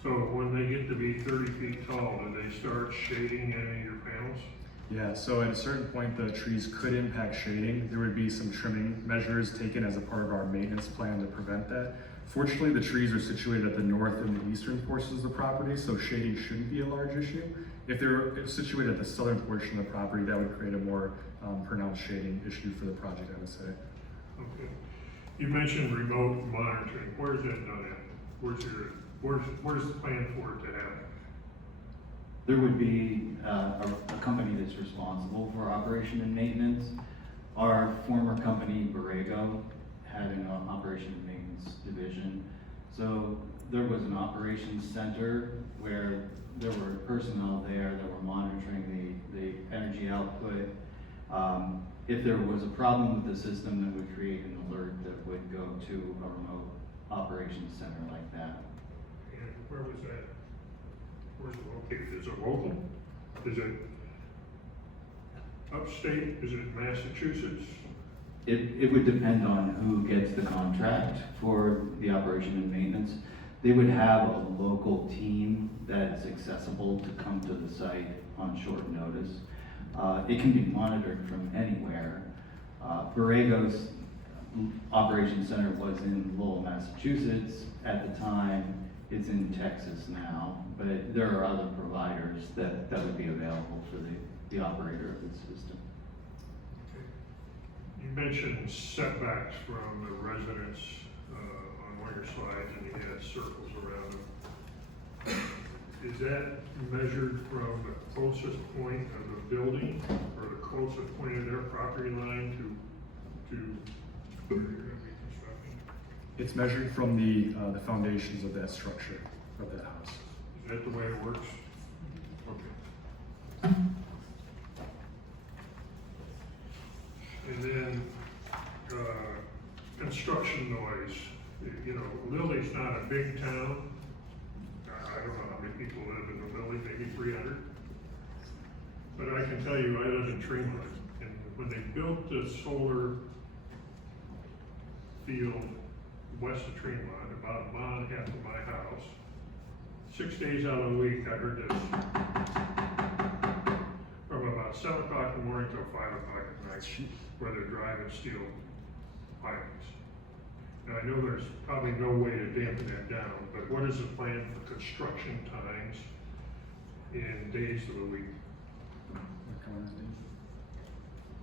So when they get to be 30 feet tall, do they start shading any of your panels? Yeah, so at a certain point, the trees could impact shading. There would be some trimming measures taken as a part of our maintenance plan to prevent that. Fortunately, the trees are situated at the north and the eastern portions of the property, so shading shouldn't be a large issue. If they're situated at the southern portion of the property, that would create a more pronounced shading issue for the project, I would say. Okay. You mentioned remote monitoring. Where is that done at? Where's the plan for it to happen? There would be a company that's responsible for operation and maintenance. Our former company, Borrego, had an operation and maintenance division. So there was an operations center where there were personnel there that were monitoring the energy output. If there was a problem with the system, that would create an alert that would go to a remote operations center like that. And where was that? Where's it located? Is it local? Is it upstate? Is it Massachusetts? It would depend on who gets the contract for the operation and maintenance. They would have a local team that's accessible to come to the site on short notice. It can be monitored from anywhere. Borrego's operations center was in Lowell, Massachusetts at the time. It's in Texas now, but there are other providers that would be available for the operator of the system. You mentioned setbacks from the residents, on one of your slides, and you had circles around them. Is that measured from the closest point of the building, or the closest point of their property line to where you're gonna be constructing? It's measured from the foundations of that structure, of that house. Is that the way it works? Okay. And then, construction noise, you know, Lily's not a big town. I don't know how many people live in the Lily, maybe 300. But I can tell you, I live in Tremont, and when they built the solar field west of Tremont, about a mile and a half from my house, 6 days out of the week, I heard this. From about 7 o'clock in the morning till 5 o'clock at night, where they're driving steel pilings. Now, I know there's probably no way to dampen that down, but what is the plan for construction times in days of the week?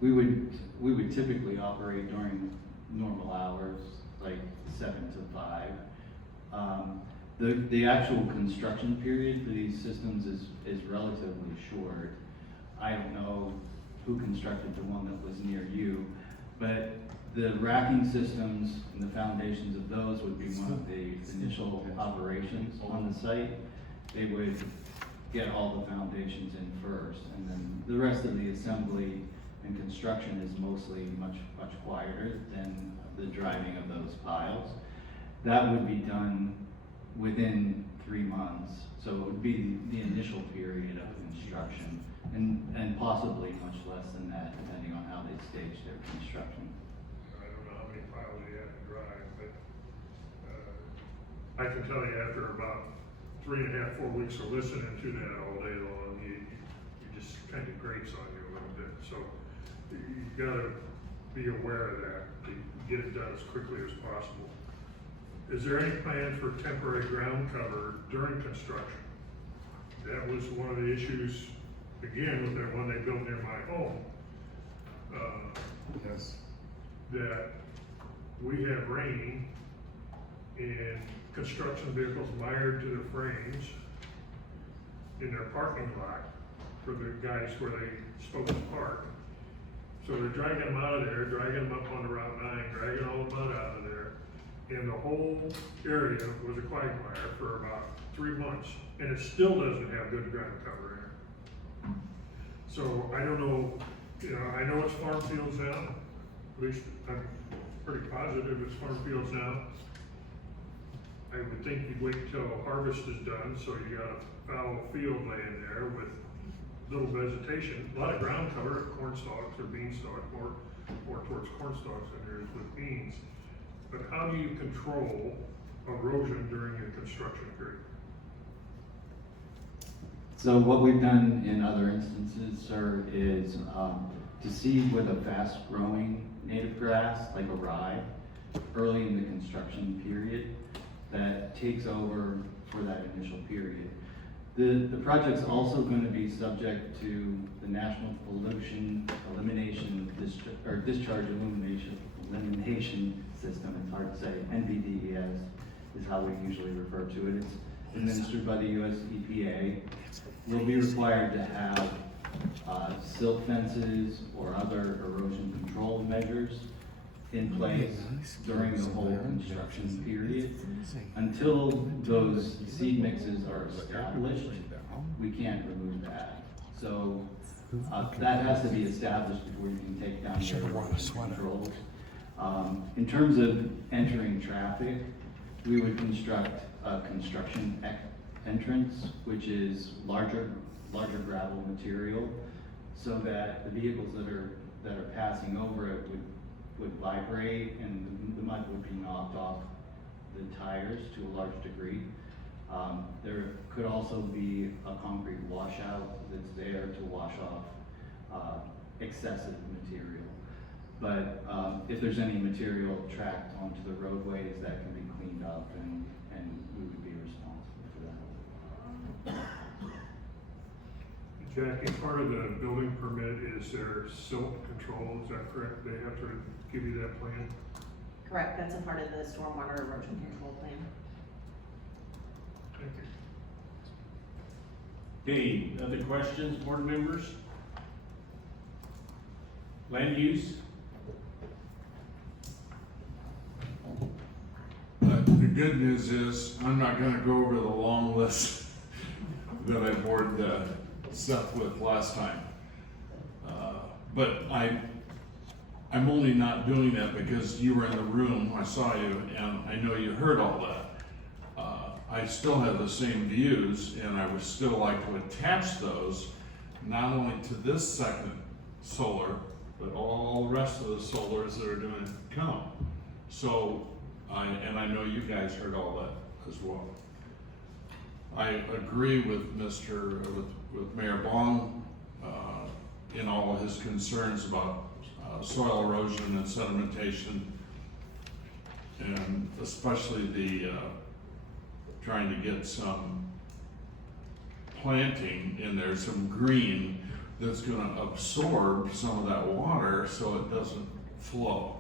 We would typically operate during normal hours, like 7 to 5. The actual construction period for these systems is relatively short. I don't know who constructed the one that was near you, but the racking systems and the foundations of those would be one of the initial operations on the site. They would get all the foundations in first, and then the rest of the assembly and construction is mostly much quieter than the driving of those piles. That would be done within 3 months, so it would be the initial period of construction, and possibly much less than that, depending on how they stage their construction. I don't know how many piles you have to drive, but I can tell you after about 3.5, 4 weeks of listening to that all day long, you just kind of grates on you a little bit. So you gotta be aware of that, to get it done as quickly as possible. Is there any plan for temporary ground cover during construction? That was one of the issues, again, with that one they built near my home. Yes. That we have rain and construction vehicles mired to the frames in their parking lot for the guys where they supposed to park. So they're dragging them out of there, dragging them up on the Route 9, dragging all the mud out of there. And the whole area was a quagmire for about 3 months, and it still doesn't have good ground cover in it. So I don't know, you know, I know it's farm fields now, at least I'm pretty positive it's farm fields now. I would think you'd wait till harvest is done, so you got a fallow field laying there with little vegetation, a lot of ground cover, corn stalks or bean stalk, more towards corn stalks than there is with beans. But how do you control erosion during a construction period? So what we've done in other instances, sir, is to seed with a fast-growing native grass, like a rye, early in the construction period, that takes over for that initial period. The project's also going to be subject to the National Pollution Elimination Discharge Elimination System. It's hard to say. NPDES is how we usually refer to it. It's administered by the US EPA. We'll be required to have silt fences or other erosion control measures in place during the whole construction period. Until those seed mixes are established, we can't remove that. So that has to be established before you can take down your erosion controls. In terms of entering traffic, we would construct a construction entrance, which is larger gravel material, so that the vehicles that are passing over it would vibrate and the mud would be knocked off the tires to a large degree. There could also be a concrete washout that's there to wash off excessive material. But if there's any material tracked onto the roadways, that can be cleaned up and we would be responsible for that. Jackie, part of the building permit is their silt control, is that correct? They have to give you that plan? Correct, that's a part of the stormwater erosion control plan. Thank you. Okay, other questions, board members? Land use? The good news is, I'm not gonna go over the long list that I bored Seth with last time. But I'm only not doing that because you were in the room, I saw you, and I know you heard all that. I still have the same views, and I would still like to attach those, not only to this second solar, but all the rest of the solars that are gonna come. So, and I know you guys heard all that as well. I agree with with Mayor Bong, in all of his concerns about soil erosion and sedimentation, and especially the trying to get some planting in there, some green that's gonna absorb some of that water so it doesn't flow.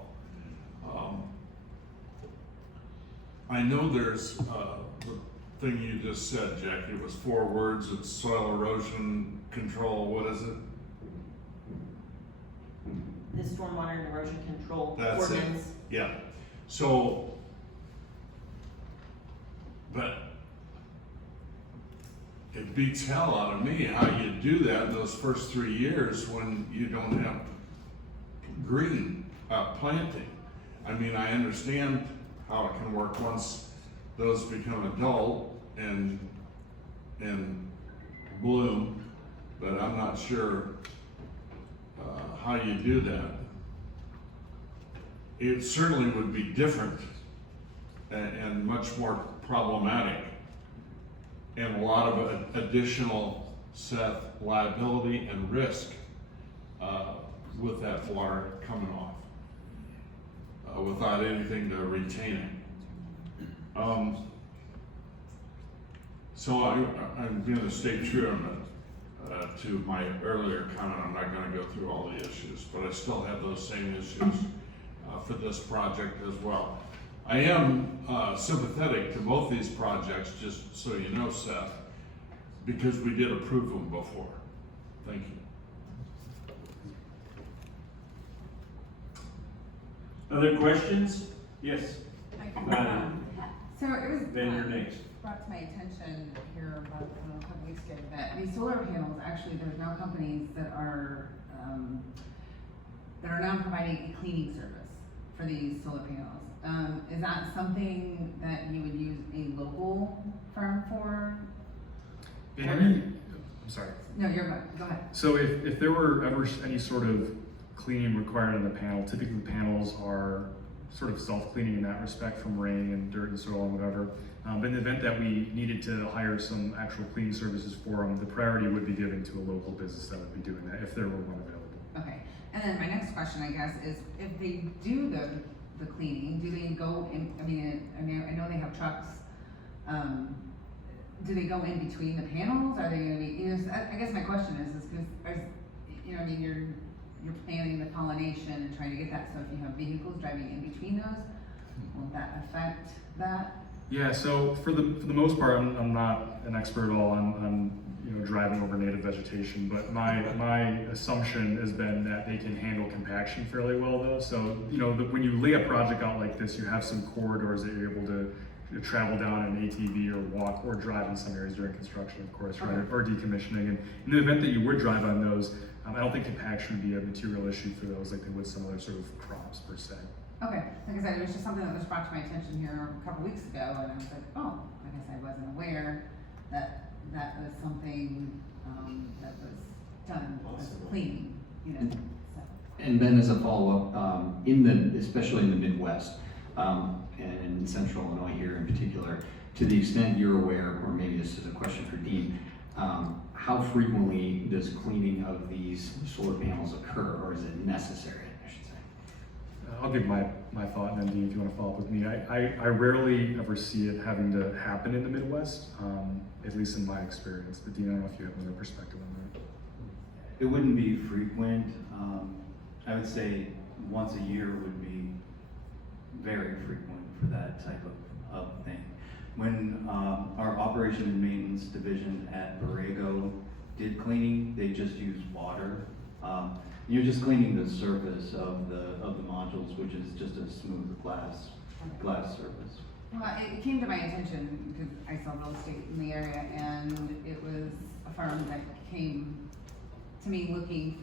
I know there's the thing you just said, Jackie, it was 4 words, it's soil erosion control, what is it? The stormwater and erosion control That's it. ordinance. Yeah, so, but it beats hell out of me how you do that in those first 3 years when you don't have green planting. I mean, I understand how it can work once those become adult and bloom, but I'm not sure how you do that. It certainly would be different and much more problematic, and a lot of additional liability and risk with that water coming off without anything to retain it. So I'm going to stay true to my earlier comment. I'm not going to go through all the issues, but I still have those same issues for this project as well. I am sympathetic to both these projects, just so you know, Seth, because we did approve them before. Thank you. Other questions? Yes. So it was Then you're next. brought to my attention here about a couple weeks ago that these solar panels, actually, there's now companies that are now providing a cleaning service for these solar panels. Is that something that you would use a local firm for? I'm sorry. No, you're good. Go ahead. So if there were ever any sort of cleaning required on the panel, typically the panels are sort of self-cleaning in that respect from rain and dirt and soil and whatever. But in the event that we needed to hire some actual cleaning services for them, the priority would be given to a local business that would be doing that if there were one available. Okay. And then my next question, I guess, is if they do the cleaning, do they go in, I know they have trucks, do they go in between the panels? Are they gonna be, I guess my question is because, you're planning the pollination and trying to get that, so if you have vehicles driving in between those, will that affect that? Yeah, so for the most part, I'm not an expert at all on driving over native vegetation, but my assumption has been that they can handle compaction fairly well though. So when you lay a project out like this, you have some corridors that you're able to travel down in an ATV or walk or drive in some areas during construction, of course, right? Or decommissioning. And in the event that you would drive on those, I don't think compaction would be a material issue for those like they would some other sort of crops per se. Okay, like I said, it was just something that was brought to my attention here a couple weeks ago, and I was like, oh, I guess I wasn't aware that that was something that was done as cleaning, so. And Ben, as a follow-up, especially in the Midwest, and in Central Illinois here in particular, to the extent you're aware, or maybe this is a question for Dean, how frequently does cleaning of these solar panels occur, or is it necessary, I should say? I'll give my thought, and then Dean, if you want to follow up with me. I rarely ever see it having to happen in the Midwest, at least in my experience. But Dean, I don't know if you have another perspective on that. It wouldn't be frequent. I would say once a year would be very frequent for that type of thing. When our operation and maintenance division at Borrego did cleaning, they just used water. You're just cleaning the surface of the modules, which is just a smooth glass surface. Well, it came to my attention because I saw real estate in the area, and it was a firm that came to me looking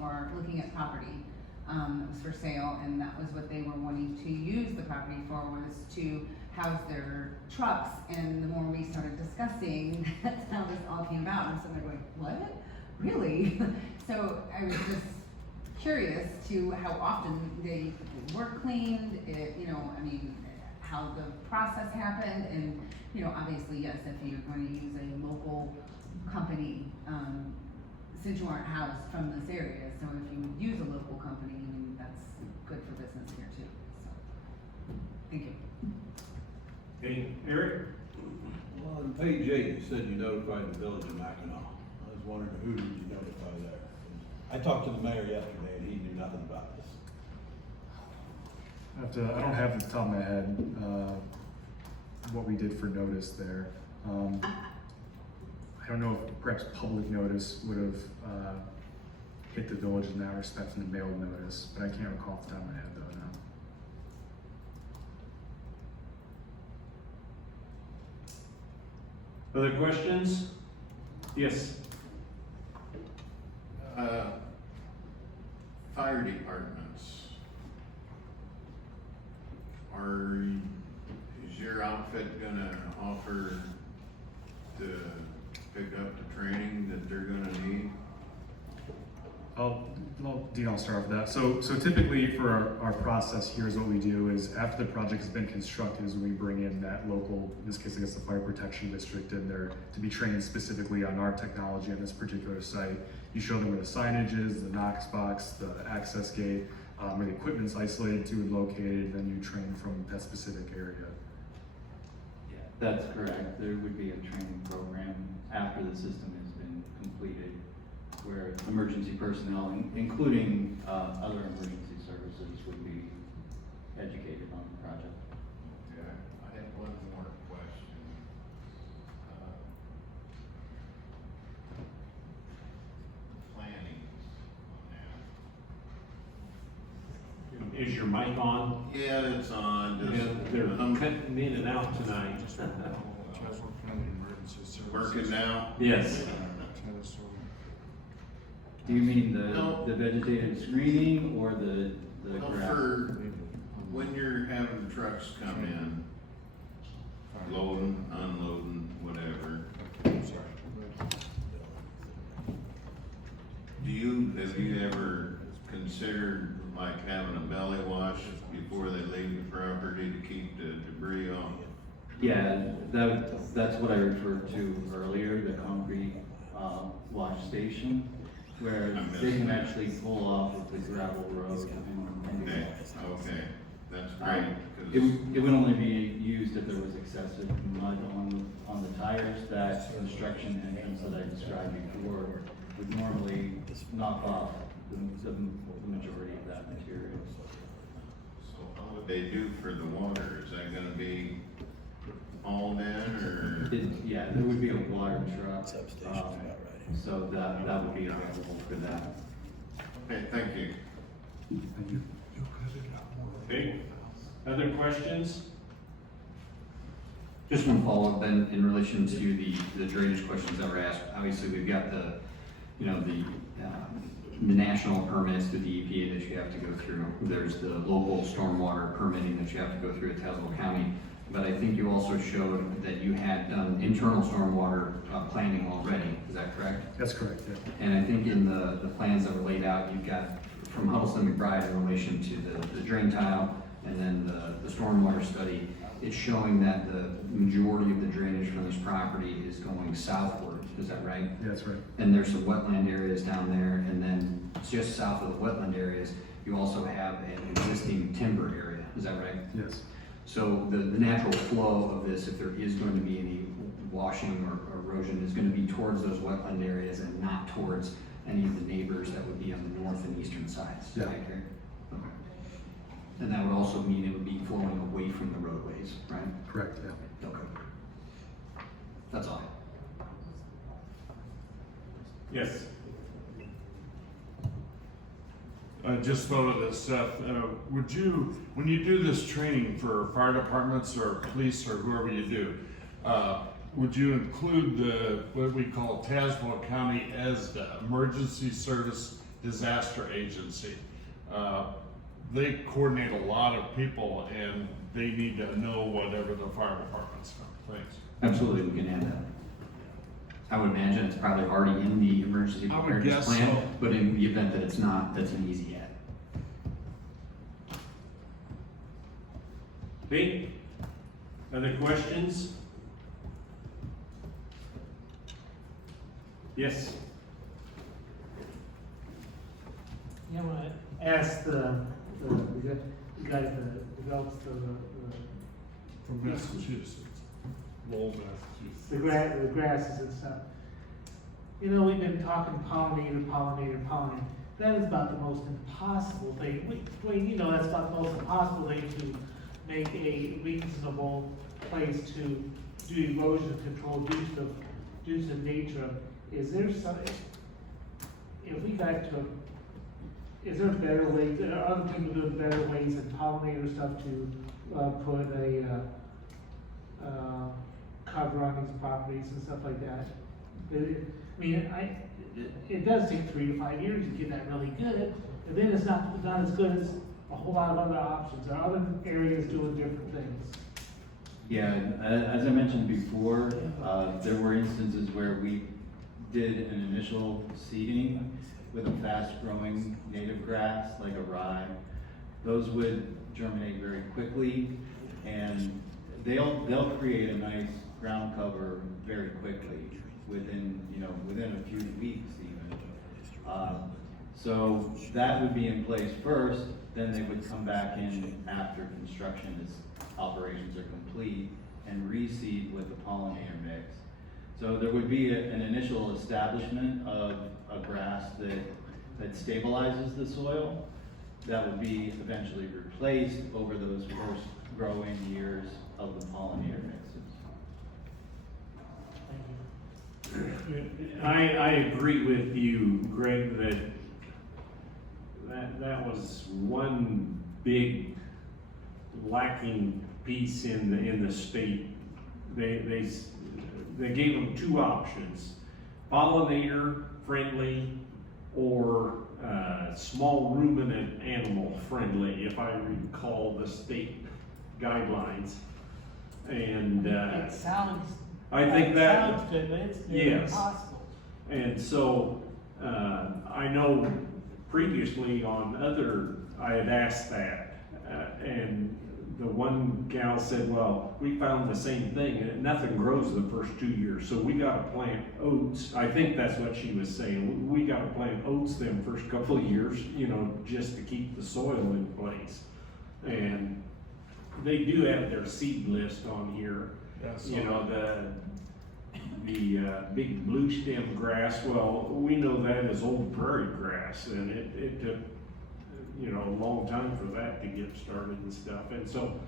at property that was for sale, and that was what they were wanting to use the property for, was to house their trucks. And the more we started discussing, that's how this all came about. And so they're going, what? Really? So I was just curious to how often they were cleaned, how the process happened, and, obviously, yes, if you're going to use a local company, since you aren't housed from this area, so if you would use a local company, that's good for business here too, so, thank you. Okay, Eric? Well, on page 8, you said you notified the village of Mackinac. I was wondering, who did you notify there? I talked to the mayor yesterday and he knew nothing about this. I don't have at the top of my head, what we did for notice there. I don't know if perhaps public notice would have, hit the village in that respect from the mailed notice, but I can't recall off the top of my head though, no. Other questions? Yes. Fire departments. Is your outfit gonna offer to pick up the training that they're gonna need? Dean, I'll start with that. So typically for our process here is what we do is after the project has been constructed is when we bring in that local, in this case I guess the fire protection district in there to be trained specifically on our technology on this particular site. You show them where the signage is, the Knox box, the access gate, where the equipment's isolated to and located, then you train from that specific area. Yeah, that's correct. There would be a training program after the system has been completed where emergency personnel, including other emergency services, would be educated on the project. Okay, I have one more question. Planning on that. Is your mic on? Yeah, it's on, Yeah, they're cutting in and out tonight. Working now? Yes. Do you mean No. the vegetated screening or the Well, grass? for when you're having trucks come in, loading, unloading, whatever. Have you ever considered like having a belly wash before they leave the property to keep the debris off? Yeah, that's what I referred to earlier, the concrete wash station, where they can actually pull off of the gravel road and Okay, okay, that's great, It 'cause it would only be used if there was excessive mud on the tires. That construction entrance that I described before would normally knock off the majority of that material. so how would they do for the water? Is that gonna be hauled in, or? Yeah, there would be a water truck, so that would be available for that. Okay, thank you. Thank you. Okay, other questions? Just one follow-up then in relation to the drainage questions that were asked. Obviously, we've got the national permits through the EPA that you have to go through. There's the local stormwater permitting that you have to go through at Tazewell County. But I think you also showed that you had done internal stormwater planning already. Is that correct? That's correct, yeah. And I think in the plans that were laid out, you've got from Huddleston McBride in relation to the drain tile and then the stormwater study, it's showing that the majority of the drainage from this property is going southward. Is that right? Yeah, that's right. And there's some wetland areas down there, and then just south of the wetland areas, you also have an existing timber area. Is that right? Yes. So the natural flow of this, if there is going to be any washing or erosion, is going to be towards those wetland areas and not towards any of the neighbors that would be on the north and eastern sides. Is that Yeah. accurate? Okay. And that would also mean it would be flowing away from the roadways, right? Correct, yeah. Okay. That's all. Yes. I just thought of this, Seth, would you, when you do this training for fire departments or police or whoever you do, would you include what we call Tazewell County as the Emergency Service Disaster Agency? They coordinate a lot of people and they need to know whatever the fire department's doing. Thanks. Absolutely, we can add that. I would imagine it's probably already in the emergency I would preparedness guess plan, so. but in the event that it's not, that's an easy add. Okay, other questions? Yes, You know, I asked the guy that develops From Massachusetts, Lowell, Massachusetts. the grasses and stuff. You know, we've been talking pollinator. That is about the most impossible thing. Wait, you know, that's about the most impossible thing to make a reasonable place to do erosion control due to nature. Is there some, if we got to, is there better ways, are other people doing better ways in pollinator stuff to, put a, cover on these properties and stuff like that? It does take 3 to 5 years to get that really good, and then it's not as good as a whole lot of other options. There are other areas doing different things. Yeah, as I mentioned before, there were instances where we did an initial seeding with a fast-growing native grass like a rye. Those would germinate very quickly, and they'll create a nice ground cover very quickly within a few weeks even. So that would be in place first, then they would come back in after construction operations are complete and reseed with the pollinator mix. So there would be an initial establishment of a grass that stabilizes the soil that would be eventually replaced over those first growing years of the pollinator mixes. I agree with you, Greg, that was one big lacking piece in the state. They gave them 2 options: pollinator friendly or small ruminant animal friendly, if I recall the state guidelines. And It sounds. I think that Sounds good, but it's yes. impossible. And so, I know previously on I had asked that, and the one gal said, well, we found the same thing, and nothing grows the first 2 years, so we gotta plant oats. I think that's what she was saying. We gotta plant oats them first couple of years, just to keep the soil in place. And they do have their seed list on here. The big blue stem grass, well, we know that as old prairie grass, and it took, a long time for that to get started and stuff. And so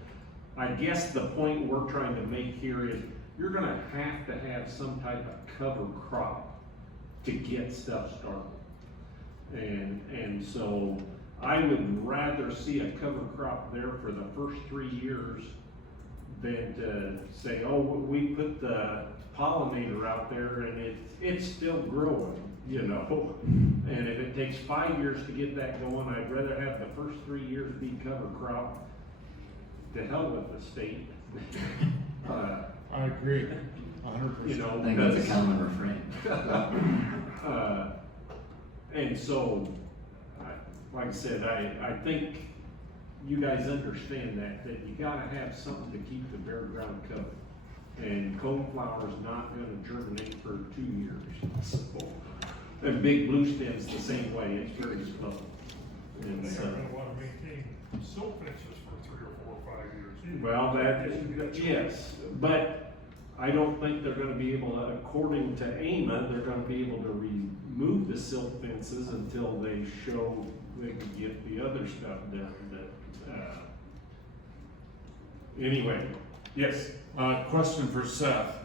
I guess the point we're trying to make here is you're gonna have to have some type of cover crop to get stuff started. And so I would rather see a cover crop there for the first 3 years than to say, oh, we put the pollinator out there and it's still growing, And if it takes 5 years to get that going, I'd rather have the first 3 years be cover crop. To hell with the state. I agree, 100%. I think that's a common refrain. And so, like I said, I think you guys understand that you gotta have something to keep the bare ground covered. And coneflower's not gonna germinate for 2 years. So, and big blue stem's the same way, it's very slow. And They're so, gonna wanna maintain silt fences for 3 or 4 or 5 years. well, yes, but I don't think they're gonna be able to according to AMA, they're gonna be able to remove the silt fences until they show they can get the other stuff done, anyway, Yes, question for Seth.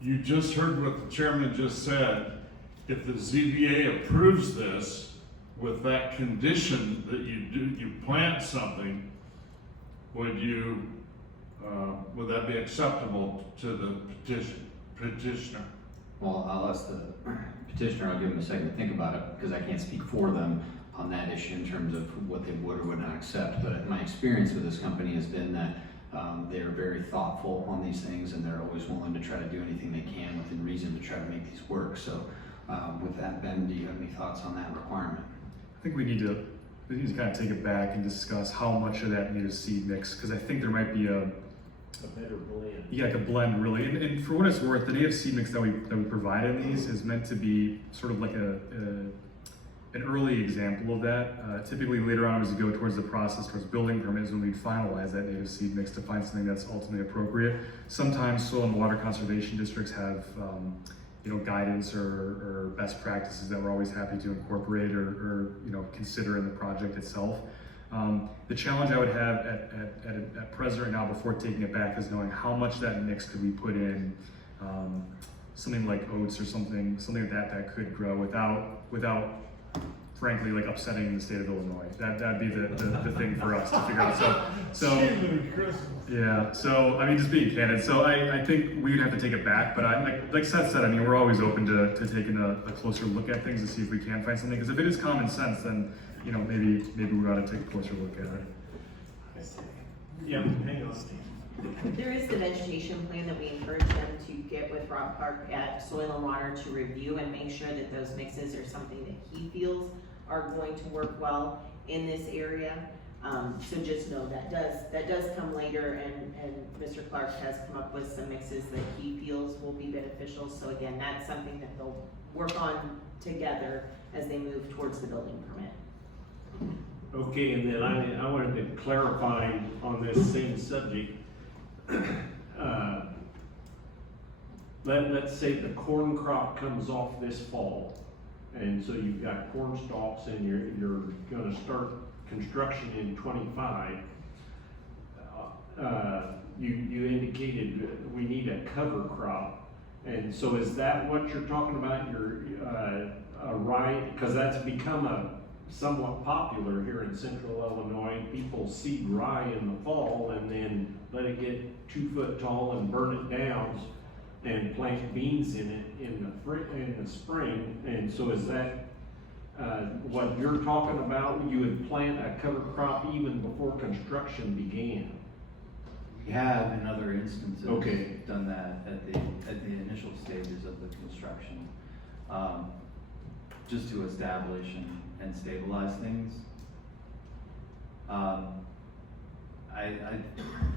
You just heard what the chairman just said. If the ZBA approves this with that condition that you plant something, would that be acceptable to the petitioner? Well, I'll ask the petitioner, I'll give him a second to think about it, because I can't speak for them on that issue in terms of what they would or would not accept. But my experience with this company has been that they're very thoughtful on these things, and they're always willing to try to do anything they can within reason to try to make these work. So with that, Ben, do you have any thoughts on that requirement? I think we need to kind of take it back and discuss how much of that native seed mix, because I think there might be a better blend. Yeah, like a blend really. And for what it's worth, the native seed mix that we provide in these is meant to be sort of like an early example of that. Typically later on as we go towards the process, towards building permits, when we finalize that native seed mix to find something that's ultimately appropriate. Sometimes soil and water conservation districts have guidance or best practices that we're always happy to incorporate or consider in the project itself. The challenge I would have at present right now before taking it back is knowing how much that mix could we put in something like oats or something like that could grow without frankly like upsetting the state of Illinois. That'd be the thing for us to figure out. So yeah, so I mean, just being candid. So I think we'd have to take it back, but like Seth said, I mean, we're always open to taking a closer look at things to see if we can find something. Because if it is common sense, then maybe we ought to take a closer look at it. Yeah, hang on. There is the vegetation plan that we encourage them to get with Rob Clark at Soil and Water to review and make sure that those mixes are something that he feels are going to work well in this area. So just know that does come later, and Mr. Clark has come up with some mixes that he feels will be beneficial. So again, that's something that they'll work on together as they move towards the building permit. Okay, and then I wanted to clarify on this same subject. Let's say the corn crop comes off this fall, and so you've got corn stalks, and you're going to start construction in 25. You indicated we need a cover crop, and so is that what you're talking about? Rye, because that's become somewhat popular here in central Illinois. People seed rye in the fall and then let it get 2 foot tall and burn it down and plant beans in it in the spring. And so is that what you're talking about? You would plant a cover crop even before construction began? We have in other instances Okay. done that at the initial stages of the construction, just to establish and stabilize things.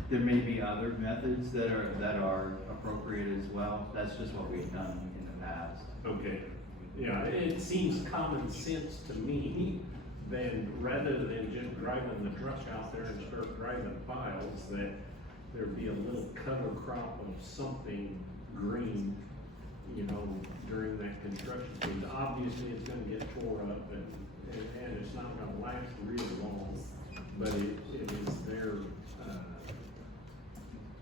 There may be other methods that are appropriate as well. That's just what we've done in the past. Okay, yeah, it seems common sense to me then rather than just driving the truck out there and start driving piles, that there'd be a little cover crop of something green, during that construction. Because obviously it's gonna get tore up and it's not gonna last real long, but it is there,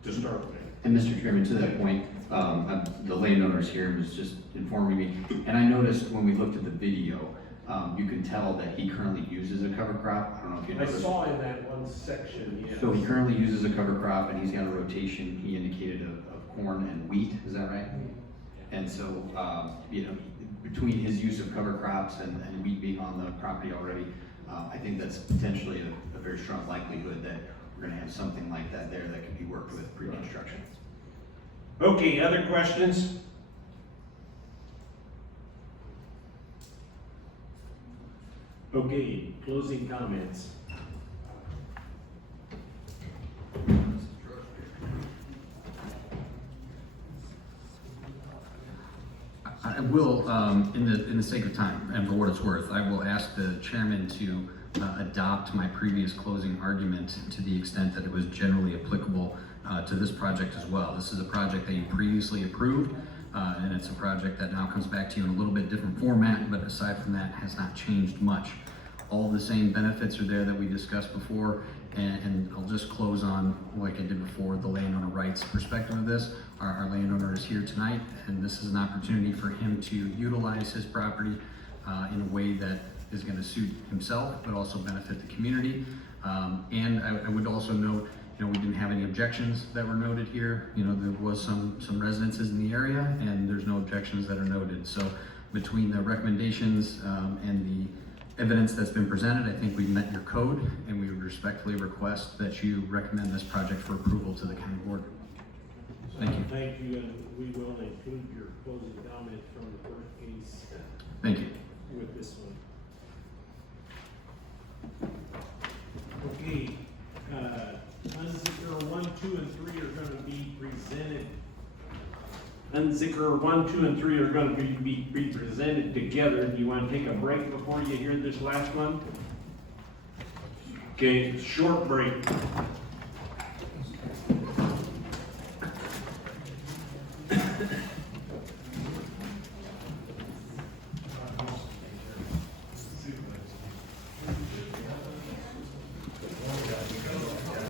to start with. And Mr. Chairman, to that point, the landowner's here was just informing me, and I noticed when we looked at the video, you can tell that he currently uses a cover crop. I don't know if you I noticed. saw in that one section, yes. So he currently uses a cover crop, and he's got a rotation, he indicated, of corn and wheat, is that right? And so, between his use of cover crops and wheat being on the property already, I think that's potentially a very strong likelihood that we're gonna have something like that there that can be worked with pre-construction. Okay, other questions? Okay, closing comments. I will, in the sake of time and for what it's worth, I will ask the chairman to adopt my previous closing argument to the extent that it was generally applicable to this project as well. This is a project that you previously approved. And it's a project that now comes back to you in a little bit different format, but aside from that, has not changed much. All the same benefits are there that we discussed before, and I'll just close on, like I did before, the landowner rights perspective of this. Our landowner is here tonight, and this is an opportunity for him to utilize his property in a way that is gonna suit himself, but also benefit the community. And I would also note, we didn't have any objections that were noted here. There was some residences in the area, and there's no objections that are noted. So between the recommendations and the evidence that's been presented, I think we've met your code, and we would respectfully request that you recommend this project for approval to the county board. Thank you. Thank you, and we will include your closing comments from the first case Thank you. with this one. Okay, Unzicker 1, 2, and 3 are gonna be presented. Unzicker 1, 2, and 3 are gonna be presented together. Do you wanna take a break before you hear this last one? Okay, short break.